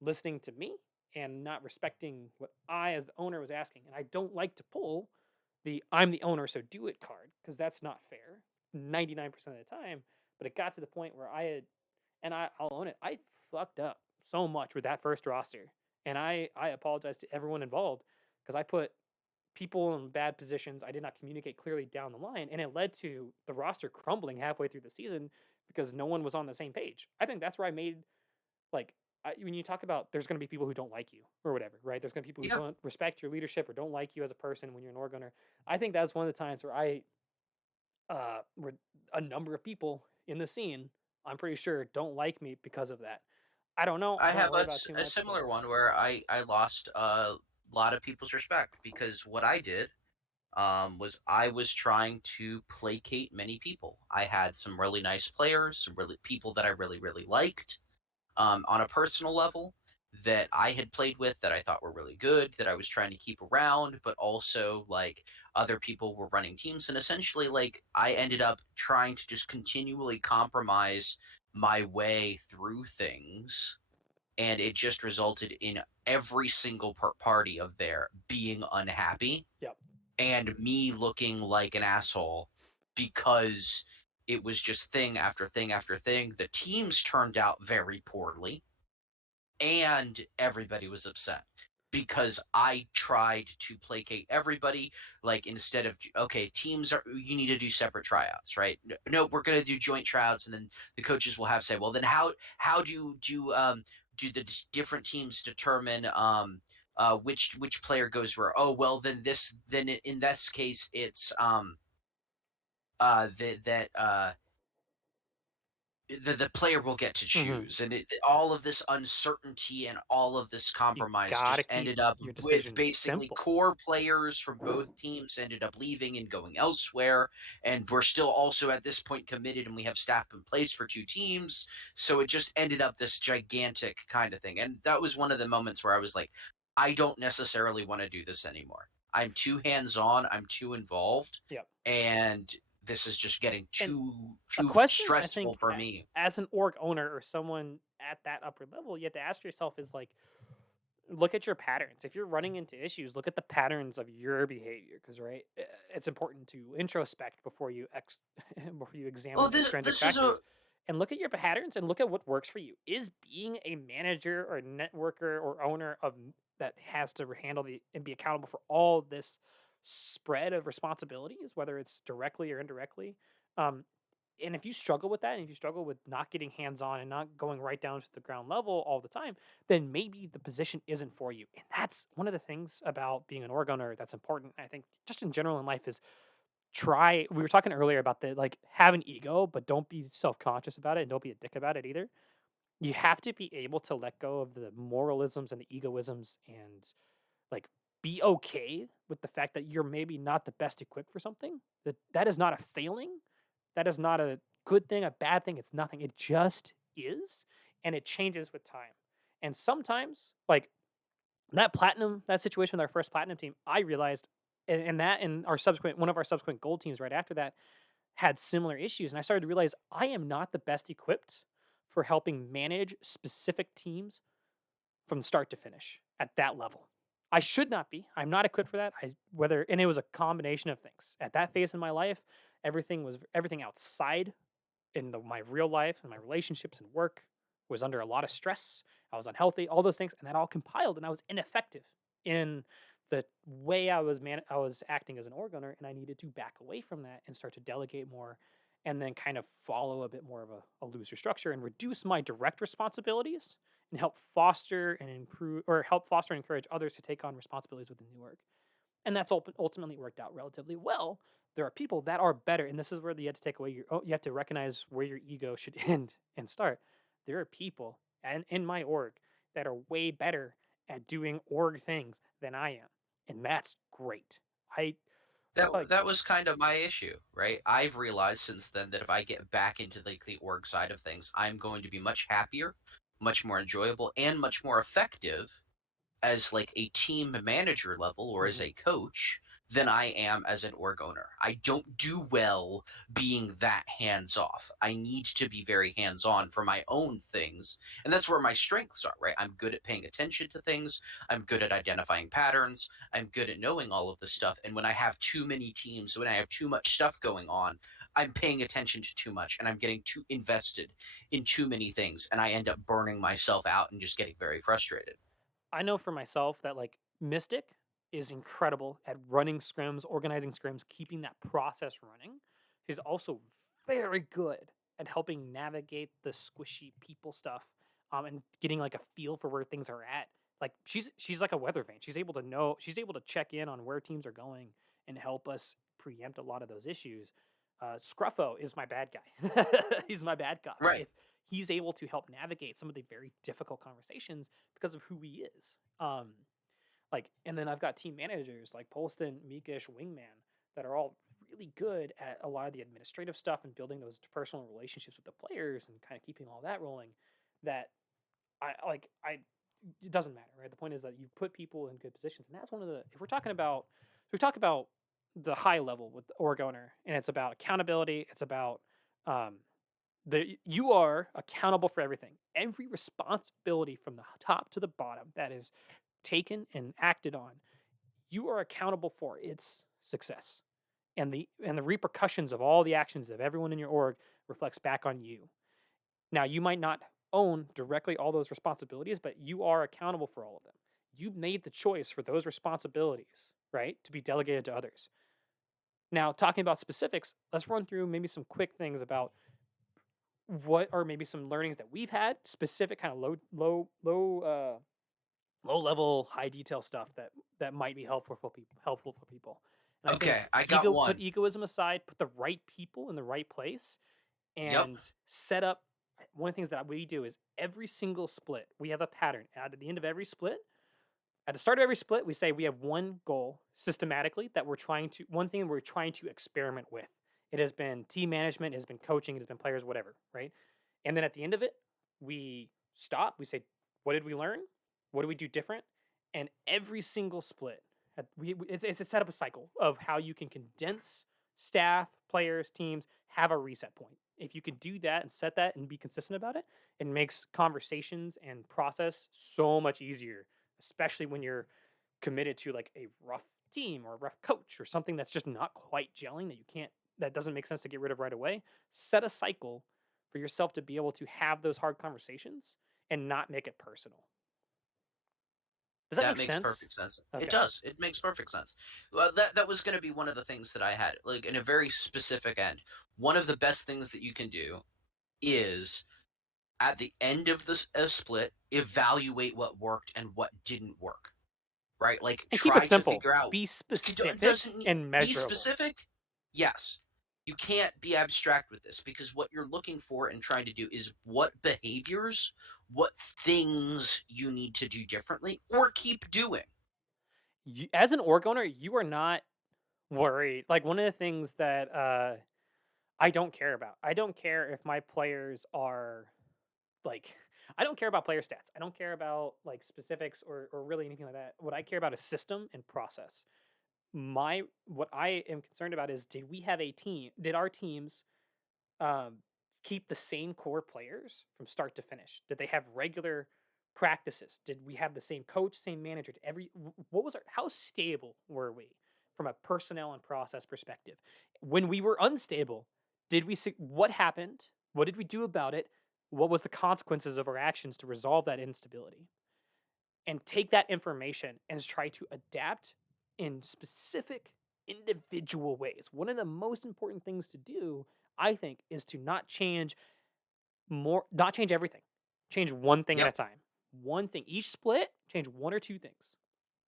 listening to me and not respecting what I, as the owner, was asking. And I don't like to pull the "I'm the owner, so do it" card, because that's not fair 99% of the time. But it got to the point where I'll own it, I fucked up so much with that first roster, and I apologize to everyone involved, because I put people in bad positions. I did not communicate clearly down the line, and it led to the roster crumbling halfway through the season because no one was on the same page. I think that's where I made, like, when you talk about there's going to be people who don't like you or whatever, right? There's going to be people who Yeah. don't respect your leadership or don't like you as a person when you're an org owner. I think that's one of the times where a number of people in the scene, I'm pretty sure, don't like me because of that. I don't know. I I don't have worry about it too a much, but similar one where I lost, a lot of people's respect because what I did was I was trying to placate many people. I had some really nice players, some really people that I really really liked on a personal level that I had played with that I thought were really good that I was trying to keep around, but also like other people were running teams, and essentially like I ended up trying to just continually compromise my way through things, and it just resulted in every single party of there being unhappy Yep. and me looking like an asshole because it was just thing after thing after thing. The teams turned out very poorly and everybody was upset because I tried to placate everybody. Like instead of okay, teams are you need to do separate tryouts, right? No, we're going to do joint tryouts, and then the coaches will have say, well, then how do the different teams determine which player goes where? Oh, well, then in this case it's that the player will get to Hmm. choose, and all of this uncertainty and all of this You compromise gotta just keep ended up your with decisions basically simple. core players from both teams ended up leaving and going elsewhere, and we're still also at this point committed, and we have staff in place for two teams, so it just ended up this gigantic kind of thing, and that was one of the moments where I was like, I don't necessarily want to do this anymore. I'm too hands on. I'm too involved, Yep. and this is just getting And a too question I stressful think for me. as an org owner or someone at that upper level, you have to ask yourself is like, look at your patterns. If you're running into issues, look at the patterns of your behavior because right, it's important to introspect before you before you Well, examine this extrinsic this is a factors, and look at your patterns and look at what works for you. Is being a manager or networker or owner that has to handle the and be accountable for all this spread of responsibilities, whether it's directly or indirectly, um, and if you struggle with that, and if you struggle with not getting hands on and not going right down to the ground level all the time, then maybe the position isn't for you. And that's one of the things about being an org owner that's important. I think just in general in life is try. We were talking earlier about the like have an ego, but don't be self conscious about it and don't be a dick about it either. You have to be able to let go of the moralisms and the egoisms and like be okay with the fact that you're maybe not the best equipped for something. That is not a failing, that is not a good thing, a bad thing, it's nothing. It just is, and it changes with time. And sometimes, like that situation with our first platinum team, I realized, and that and our subsequent one of our subsequent gold teams right after that had similar issues. And I started to realize I am not the best equipped for helping manage specific teams from start to finish at that level. I should not be. I'm not equipped for that. And it was a combination of things. At that phase in my life, everything outside my real life and my relationships and work was under a lot of stress. I was unhealthy, all those things, and that all compiled, and I was ineffective in the way I was acting as an org owner, and I needed to back away from that and start to delegate more, and then kind of follow a bit more of a looser structure and reduce my direct responsibilities and help foster and encourage others to take on responsibilities within the org. And that's ultimately worked out relatively well. There are people that are better, and this is where you have to take away you have to recognize where your ego should end and start. There are people and in my org that are way better at doing org things than I am, and that's great. I like that was kind of my issue, right? I've realized since then that if I get back into like the org side of things, I'm going to be much happier, much more enjoyable, and much more effective as like a team manager level or as mhm, a coach than I am as an org owner. I don't do well being that hands off. I need to be very hands on for my own things. And that's where my strengths are, right? I'm good at paying attention to things. I'm good at identifying patterns. I'm good at knowing all of this stuff. And when I have too many teams, when I have too much stuff going on, I'm paying attention to too much and I'm getting too invested in too many things. And I end up burning myself out and just getting very frustrated. I know for myself that like Mystic is incredible at running scrims, organizing scrims, keeping that process running. She's also very good at helping navigate the squishy people stuff, and getting like a feel for where things are at. Like she's like a weather vane. She's able to know. She's able to check in on where teams are going and help us preempt a lot of those issues. Scruffo is my bad guy. He's my bad guy. Right. If he's able to help navigate some of the very difficult conversations because of who he is. Like, and then I've got team managers like Polston, Mikish, Wingman that are all really good at a lot of the administrative stuff and building those personal relationships with the players and kind of keeping all that rolling. That I it doesn't matter, right? The point is that you put people in good positions, and that's one of the if we're talking about we talk about the high level with the org owner, and it's about accountability. It's about um, you are accountable for everything. Every responsibility from the top to the bottom that is taken and acted on, you are accountable for its success. And the repercussions of all the actions of everyone in your org reflects back on you. Now, you might not own directly all those responsibilities, but you are accountable for all of them. You made the choice for those responsibilities, right, to be delegated to others. Now, talking about specifics, let's run through maybe some quick things about what are maybe some learnings that we've had, specific kind of low level, high detail stuff that might be helpful for people. And I think Okay, I got put one. egoism aside, put the right people in the right place, Yep. and set up. One of the things that we do is every single split, we have a pattern. At the end of every split, at the start of every split, we say we have one goal systematically that one thing we're trying to experiment with. It has been team management, it has been coaching, it has been players, whatever, right? And then at the end of it, we stop. We say, what did we learn? What do we do different? And every single split, it's a set up a cycle of how you can condense staff, players, teams, have a reset point. If you can do that and set that and be consistent about it, it makes conversations and process so much easier, especially when you're committed to like a rough team or a rough coach or something that's just not quite gelling that doesn't make sense to get rid of right away. Set a cycle for yourself to be able to have those hard conversations and not make it personal. Does that That make makes sense? perfect sense. It Okay. does. It makes perfect sense. Well, that was going to be one of the things that I had, like in a very specific end. One of the best things that you can do is at the end of this split, evaluate what worked and what didn't work. Right? Like And keep it try to simple. figure out. Be It specific doesn't and be measurable. specific. Yes. You can't be abstract with this because what you're looking for and trying to do is what behaviors, what things you need to do differently or keep doing. As an org owner, you are not worried. Like one of the things that I don't care about. I don't care if my players are like I don't care about player stats. I don't care about like specifics or really anything like that. What I care about is system and process. My what I am concerned about is did our teams um keep the same core players from start to finish? Did they have regular practices? Did we have the same coach, same manager? What was our how stable were we from a personnel and process perspective? When we were unstable, what happened? What did we do about it? What was the consequences of our actions to resolve that instability? And take that information and try to adapt in specific individual ways. One of the most important things to do, I think, is to not change everything. Change one thing at a Yep. time. One thing. Each split, change one or two things.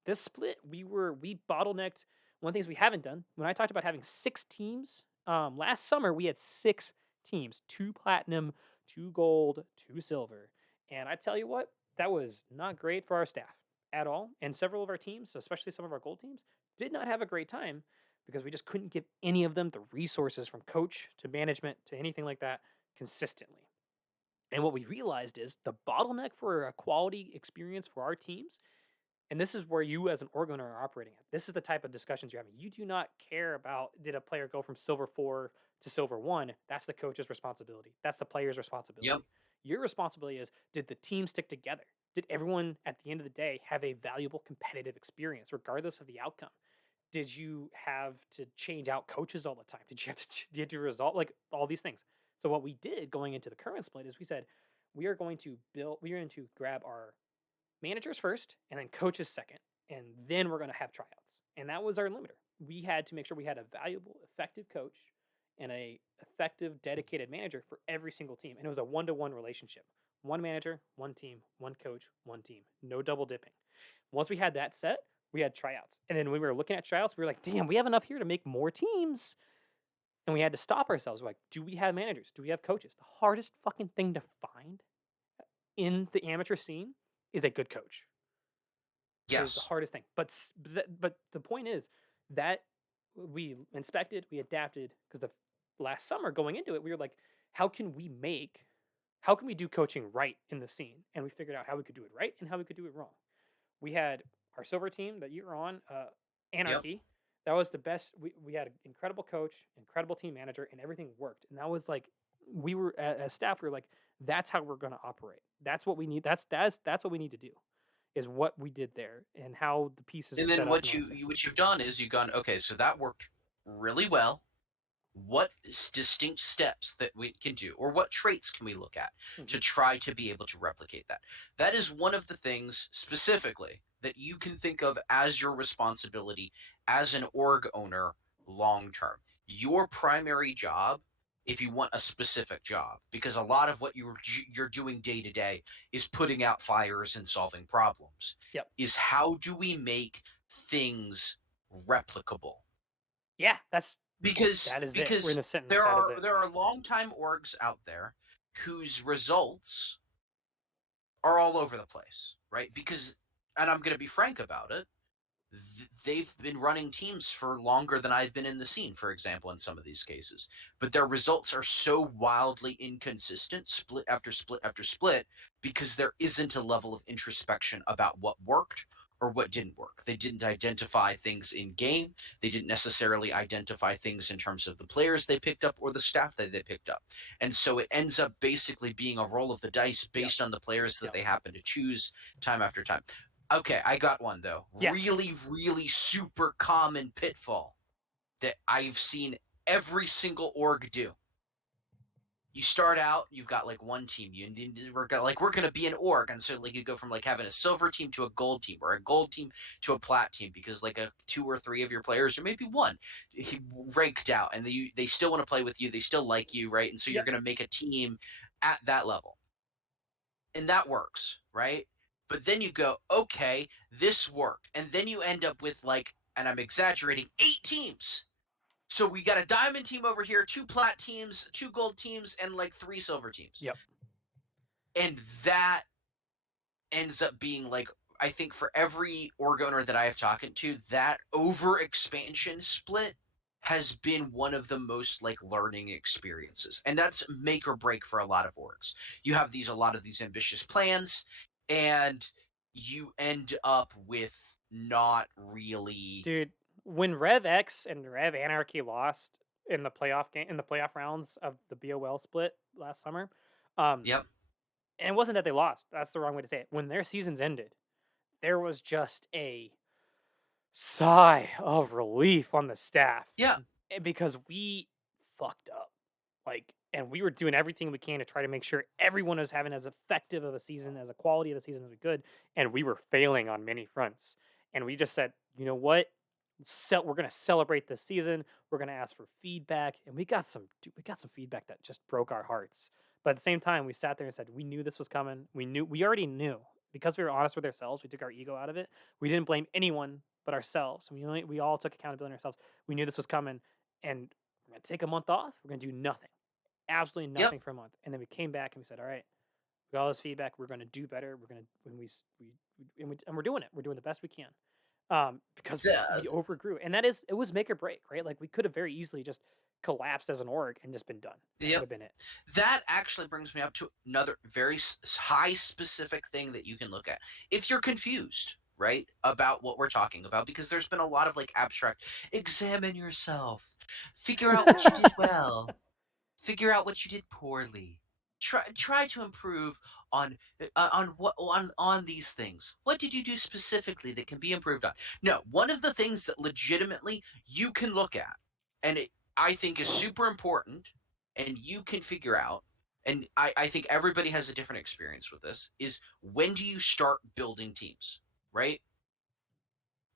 This split, we bottlenecked one of the things we haven't done. When I talked about having 6 teams, last summer we had 6 teams, 2 platinum, 2 gold, 2 silver. And I tell you what, that was not great for our staff at all. And several of our teams, especially some of our gold teams, did not have a great time because we just couldn't give any of them the resources from coach to management to anything like that consistently. And what we realized is the bottleneck for a quality experience for our teams, and this is where you as an org owner are operating at. This is the type of discussions you're having. You do not care about did a player go from silver 4 to silver 1. That's the coach's responsibility. That's the player's Yep. responsibility. Your responsibility is did the team stick together? Did everyone at the end of the day have a valuable competitive experience regardless of the outcome? Did you have to change out coaches all the time? Did you have to result like all these things? So what we did going into the current split is we said we are going to grab our managers first and then coaches second, and then we're going to have tryouts. And that was our limiter. We had to make sure we had a valuable, effective coach and a effective, dedicated manager for every single team. And it was a one-to-one relationship. One manager, one team, one coach, one team. No double dipping. Once we had that set, we had tryouts. And then when we were looking at tryouts, we were like, damn, we have enough here to make more teams. And we had to stop ourselves. We're like, do we have managers? Do we have coaches? The hardest fucking thing to find in the amateur scene is a good coach. It was the Yes. hardest thing. But the point is that we inspected, we adapted because the last summer going into it, we were like, how can we make how can we do coaching right in the scene? And we figured out how we could do it right and how we could do it wrong. We had our silver team that you were on, Yep. Anarchy. That was the best. We had an incredible coach, incredible team manager, and everything worked. And that was like we were as staff. We were like, that's how we're going to operate. That's what we need. That's what we need to do. Is what we did there and how the pieces were And set then up and all that stuff. what you've done is you've gone, okay, so that worked really well. What distinct steps that we can do, or what traits can we look at Hmm. to try to be able to replicate that? That is one of the things specifically that you can think of as your responsibility as an org owner long term. Your primary job, if you want a specific job, because a lot of what you're doing day to day is putting out fires and solving problems, Yep. is how do we make things replicable? Yeah. because That is it. We're in because a sentence. That is it. there are longtime orgs out there whose results are all over the place, right? Because, and I'm going to be frank about it, they've been running teams for longer than I've been in the scene, for example, in some of these cases. But their results are so wildly inconsistent, split after split after split, because there isn't a level of introspection about what worked or what didn't work. They didn't identify things in game. They didn't necessarily identify things in terms of the players they picked up or the staff that they picked up. And so it ends up basically being a roll of the dice Yep. based on the players that Yep. they happen to choose time after time. Okay, I got one though. Yeah. Really, really super common pitfall that I've seen every single org do. You start out, you've got like one team. We're gonna be an org, and so like you go from like having a silver team to a gold team, or a gold team to a plat team, because like a two or three of your players, or maybe one, ranked out, and they still want to play with you. They still like you, right? And so you're Yep. gonna make a team at that level, and that works, right? But then you go, okay, this worked. And then you end up with like, and I'm exaggerating, 8 teams. So we got a diamond team over here, 2 plat teams, 2 gold teams, and like 3 silver teams. Yep. And that ends up being like, I think for every org owner that I have talked to, that over expansion split has been one of the most like learning experiences. And that's make or break for a lot of orgs. You have a lot of these ambitious plans, and you end up with not really. Dude, when Rev X and Rev Anarchy lost in the playoff game in the playoff rounds of the BOL split last summer, um, Yep. and it wasn't that they lost. That's the wrong way to say it. When their seasons ended, there was just a sigh of relief on the staff Yeah. because we fucked up. Like, and we were doing everything we can to try to make sure everyone was having as effective of a season, as a quality of a season as we could, and we were failing on many fronts. And we just said, you know what? We're gonna celebrate this season. We're gonna ask for feedback, and we got some feedback that just broke our hearts. But at the same time, we sat there and said, we knew this was coming. We already knew because we were honest with ourselves. We took our ego out of it. We didn't blame anyone but ourselves. We all took accountability on ourselves. We knew this was coming, and we're gonna take a month off. We're gonna do nothing, absolutely Yep. nothing for a month. And then we came back and we said, all right, we got all this feedback. We're gonna do better. We're gonna when and we're doing it. We're doing the best we can. Because we The, overgrew, and it was make or break, right? Like we could have very easily just collapsed as an org and just been done. That would yep. have been it. That actually brings me up to another very high specific thing that you can look at. If you're confused, right, about what we're talking about, because there's been a lot of like abstract, examine yourself, figure out what you did well, figure out what you did poorly. Try to improve on what on these things. What did you do specifically that can be improved on? No, one of the things that legitimately you can look at, and I think is super important, and you can figure out, and I think everybody has a different experience with this, is when do you start building teams, right?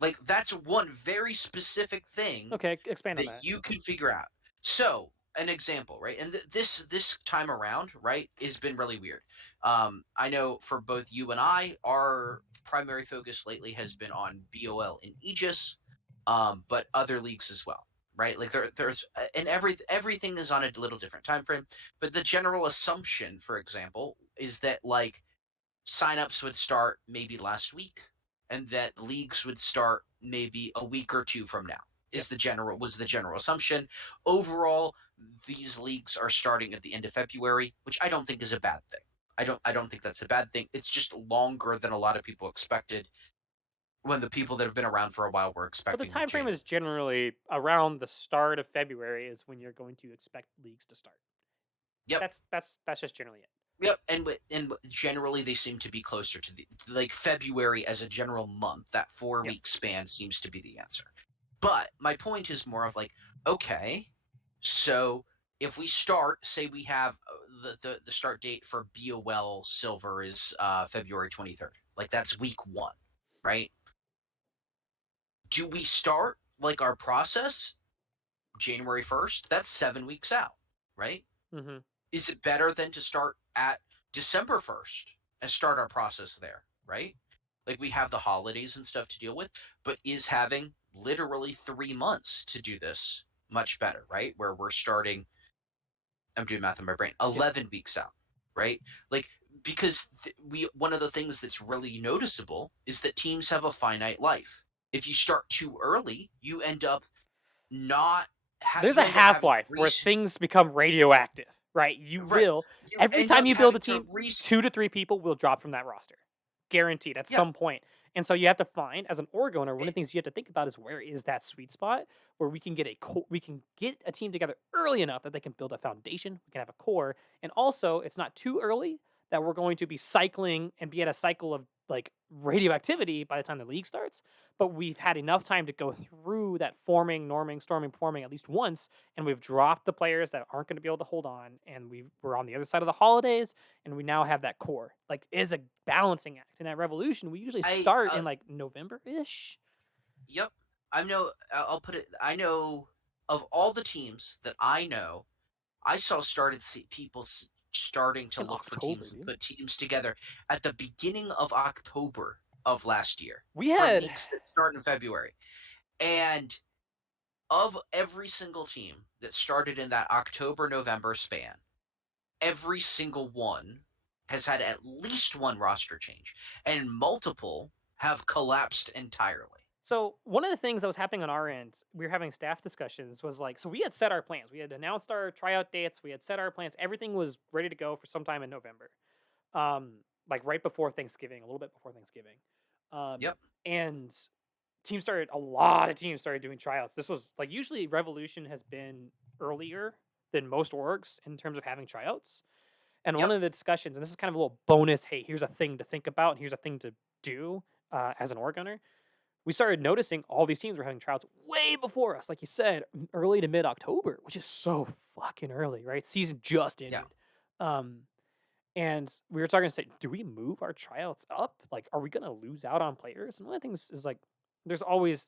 Like that's one very specific thing Okay, expand on that that. you can figure out. So, an example, right? And this time around, right, has been really weird. I know for both you and I, our primary focus lately has been on BOL and Aegis, but other leagues as well, right? Like there's and everything is on a little different time frame. But the general assumption, for example, is that like signups would start maybe last week, and that leagues would start maybe a week or two from now. Yep. Was the general assumption. Overall, these leagues are starting at the end of February, which I don't think is a bad thing. I don't think that's a bad thing. It's just longer than a lot of people expected when the people that have been around for a while were But the expecting time frame January. is generally around the start of February is when you're going to expect leagues to start. Yep. That's just generally it. Yep, generally they seem to be closer to the like February as a general month. That four Yep. week span seems to be the answer. But my point is more of like, okay, so if we start, say we have the start date for BOL Silver is February 23rd. Like that's week one, right? Do we start like our process January 1st? That's 7 weeks out, right? Hmm. Is it better than to start at December 1st and start our process there, right? Like we have the holidays and stuff to deal with, but is having literally 3 months to do this much better, right? Where we're starting, I'm doing math in my brain, Yep. 11 weeks out, right? Like, because one of the things that's really noticeable is that teams have a finite life. If you start too early, you end up not, There's you a end up half having to life where things become radioactive, right? right. You Every end time up you build having a to team, 2 to 3 people will drop from that roster, guaranteed at yeah. some point. And so you have to find, as an org owner, one of the things you have to think about is where is that sweet spot where we can get a team together early enough that they can build a foundation, we can have a core, and also it's not too early that we're going to be cycling and be at a cycle of like radioactivity by the time the league starts, but we've had enough time to go through that forming, norming, storming, forming at least once, and we've dropped the players that aren't going to be able to hold on, and we're on the other side of the holidays, and we now have that core. Like, it's a balancing act. And at Revolution, we usually I start in like November ish. Yep. I'll put it. I know of all the teams that I know, I saw started see people starting to In look for October, teams and dude. put teams together at the beginning of October of last year We for had leagues that start in February. And of every single team that started in that October November span, every single one has had at least one roster change, and multiple have collapsed entirely. So one of the things that was happening on our end, we were having staff discussions, was like, so we had set our plans. We had announced our tryout dates. We had set our plans. Everything was ready to go for sometime in November, like right before Thanksgiving, a little bit before Thanksgiving. Um, Yep. and a lot of teams started doing tryouts. This was like, usually Revolution has been earlier than most orgs in terms of having tryouts. And one Yep. of the discussions, and this is kind of a little bonus, hey, here's a thing to think about, and here's a thing to do as an org owner. We started noticing all these teams were having tryouts way before us, like you said, early to mid October, which is so fucking early, right? Season just Yeah. ended. Um, and we were talking to say, do we move our tryouts up? Like, are we gonna lose out on players? And one of the things is like, there's always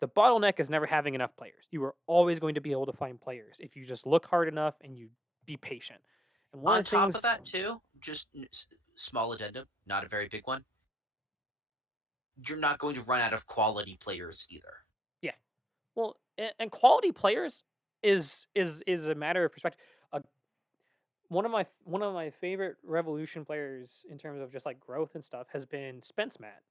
the bottleneck is never having enough players. You are always going to be able to find players if you just look hard enough and you be patient. And one On of the top of things, that, too, just small addendum, not a very big one. You're not going to run out of quality players either. yeah, well, and quality players is a matter of perspective. Uh, one of my favorite Revolution players in terms of just like growth and stuff has been Spence Matt.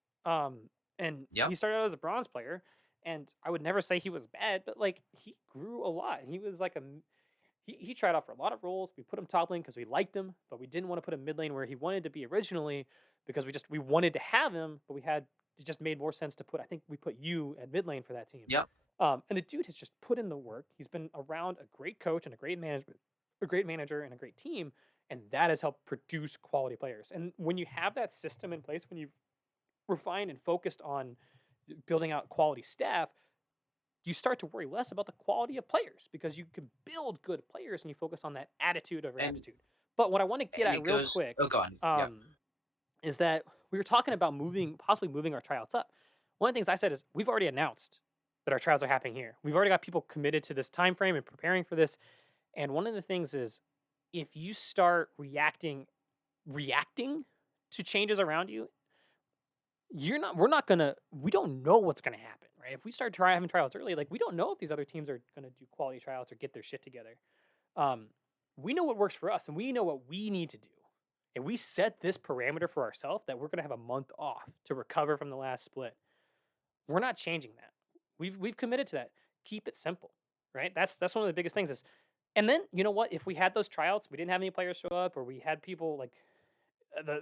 And Yep. he started out as a bronze player, and I would never say he was bad, but like he grew a lot. He was like he tried out for a lot of roles. We put him top lane because we liked him, but we didn't want to put him mid lane where he wanted to be originally because we wanted to have him, but it just made more sense to put. I think we put you at mid lane for that team. Yep. And the dude has just put in the work. He's been around a great coach and a great manager and a great team, and that has helped produce quality players. And when you have that system in place, when you've refined and focused on building out quality staff, you start to worry less about the quality of players because you can build good players and you focus on that attitude over And aptitude. But what I want to get and at it real goes. quick Oh, go on. Yeah. um, is that we were talking about possibly moving our tryouts up. One of the things I said is we've already announced that our tryouts are happening here. We've already got people committed to this time frame and preparing for this. And one of the things is if you start reacting to changes around you, we don't know what's gonna happen, right? If we start having tryouts early, like we don't know if these other teams are gonna do quality tryouts or get their shit together. Um, we know what works for us and we know what we need to do. and we set this parameter for ourselves that we're gonna have a month off to recover from the last split, we're not changing that. We've committed to that. Keep it simple, right? That's one of the biggest things is and then you know what? If we had those tryouts, we didn't have any players show up, or we had people like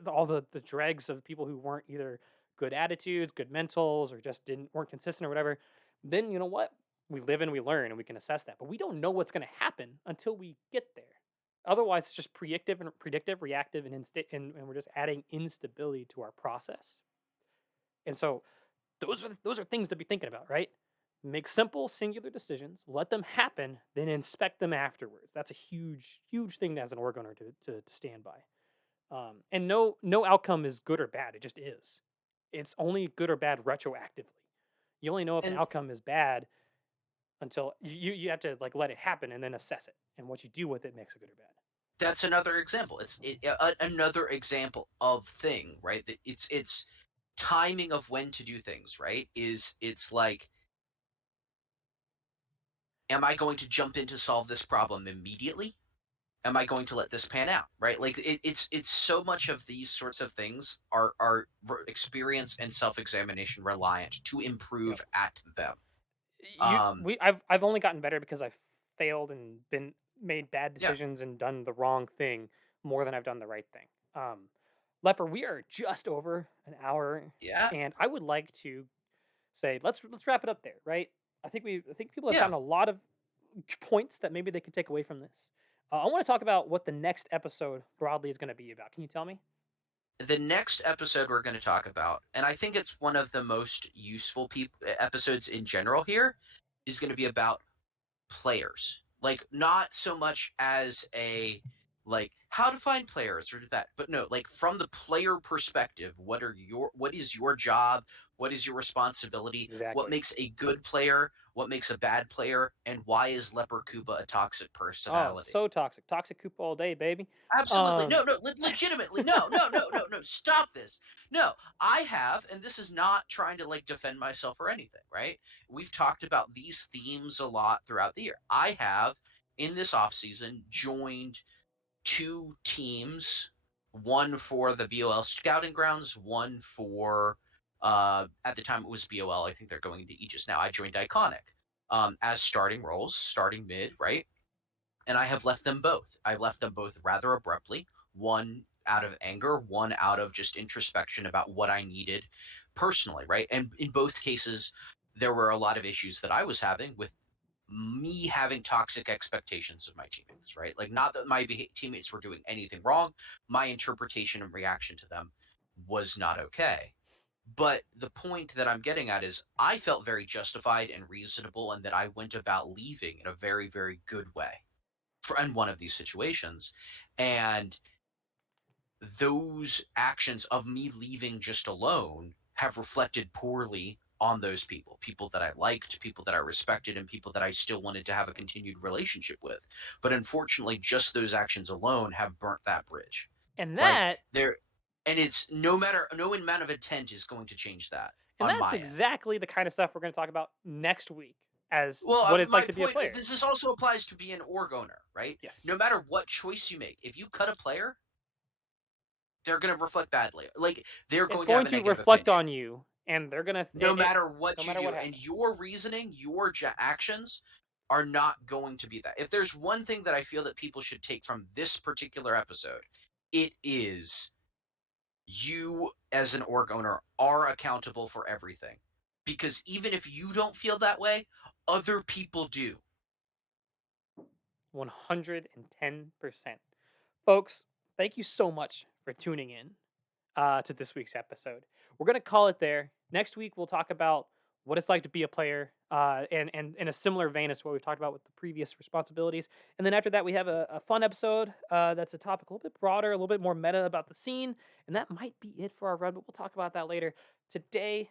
all the dregs of people who weren't either good attitudes, good mentals, or just didn't weren't consistent or whatever, then you know what? We live and we learn and we can assess that. But we don't know what's going to happen until we get there. Otherwise, it's just predictive, reactive, and we're just adding instability to our process. And so those are things to be thinking about, right? Make simple, singular decisions, let them happen, then inspect them afterwards. That's a huge thing as an org owner to stand by. And no outcome is good or bad. It just is. It's only good or bad retroactively. You only know if an And outcome is bad until you have to like let it happen and then assess it. And what you do with it makes it good or bad. that's another example. Another example of thing, right? That it's timing of when to do things, right? It's like, am I going to jump in to solve this problem immediately? Am I going to let this pan out? Right? Like it's so much of these sorts of things are experience and self examination reliant to Yep. improve at them. You Um, we I've only gotten better because I've failed and been made bad yeah, decisions and done the wrong thing more than I've done the right thing. Leper, we are just over an hour, yeah, and I would like to say let's wrap it up there, right? I think people have yeah. gotten a lot of points that maybe they can take away from this. I want to talk about what the next episode broadly is going to be about. Can you tell me? The next episode we're going to talk about, and I think it's one of the most useful episodes in general here, is going to be about players. Like not so much as a like how to find players or that, but no, like from the player perspective, what is your job? What is your responsibility? What Exactly. makes a good player? What makes a bad player? And why is Leper Koopa a toxic Oh, personality? so toxic, toxic Koopa all day, baby. Absolutely. Um, No, no, legitimately. No, no, no, no, no. Stop this. No, I have, and this is not trying to like defend myself or anything, right? We've talked about these themes a lot throughout the year. I have in this off season joined two teams, one for the BOL scouting grounds, one for at the time it was BOL. I think they're going into Aegis now. I joined Iconic as starting roles, starting mid, right? And I have left them both. I left them both rather abruptly, one out of anger, one out of just introspection about what I needed personally, right? And in both cases, there were a lot of issues that I was having with me having toxic expectations of my teammates, right? Like, not that my teammates were doing anything wrong, my interpretation and reaction to them was not okay. But the point that I'm getting at is I felt very justified and reasonable, and that I went about leaving in a very, very good way in one of these situations. And those actions of me leaving just alone have reflected poorly on those people that I liked, people that I respected, and people that I still wanted to have a continued relationship with. But unfortunately, just those actions alone have burnt that bridge. and Like that there, and it's no matter, no amount of intent is going to change that and on that's my end. exactly the kind of stuff we're going to talk about next week as Well, what it's like my to be a point, player. this also applies to be an org owner, right? Yes. No matter what choice you make, if you cut a player, they're going to reflect badly. Like they're It's going to have going a to negative reflect opinion, on you and they're going to no matter no what you matter do. what And happens. your reasoning, your actions are not going to be that. If there's one thing that I feel that people should take from this particular episode, it is you as an org owner are accountable for everything. Because even if you don't feel that way, other people do. 110%. Folks, thank you so much for tuning in to this week's episode. We're going to call it there. Next week, we'll talk about what it's like to be a player and in a similar vein as what we've talked about with the previous responsibilities. And then after that, we have a fun episode that's a topic a little bit broader, a little bit more meta about the scene. And that might be it for our run, but we'll talk about that later. Today,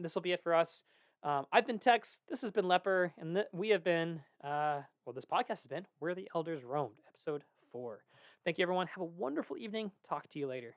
this will be it for us. I've been Tex. This has been Leper. And we have been, this podcast has been Where the Elders Roamed, episode 4. Thank you, everyone. Have a wonderful evening. Talk to you later.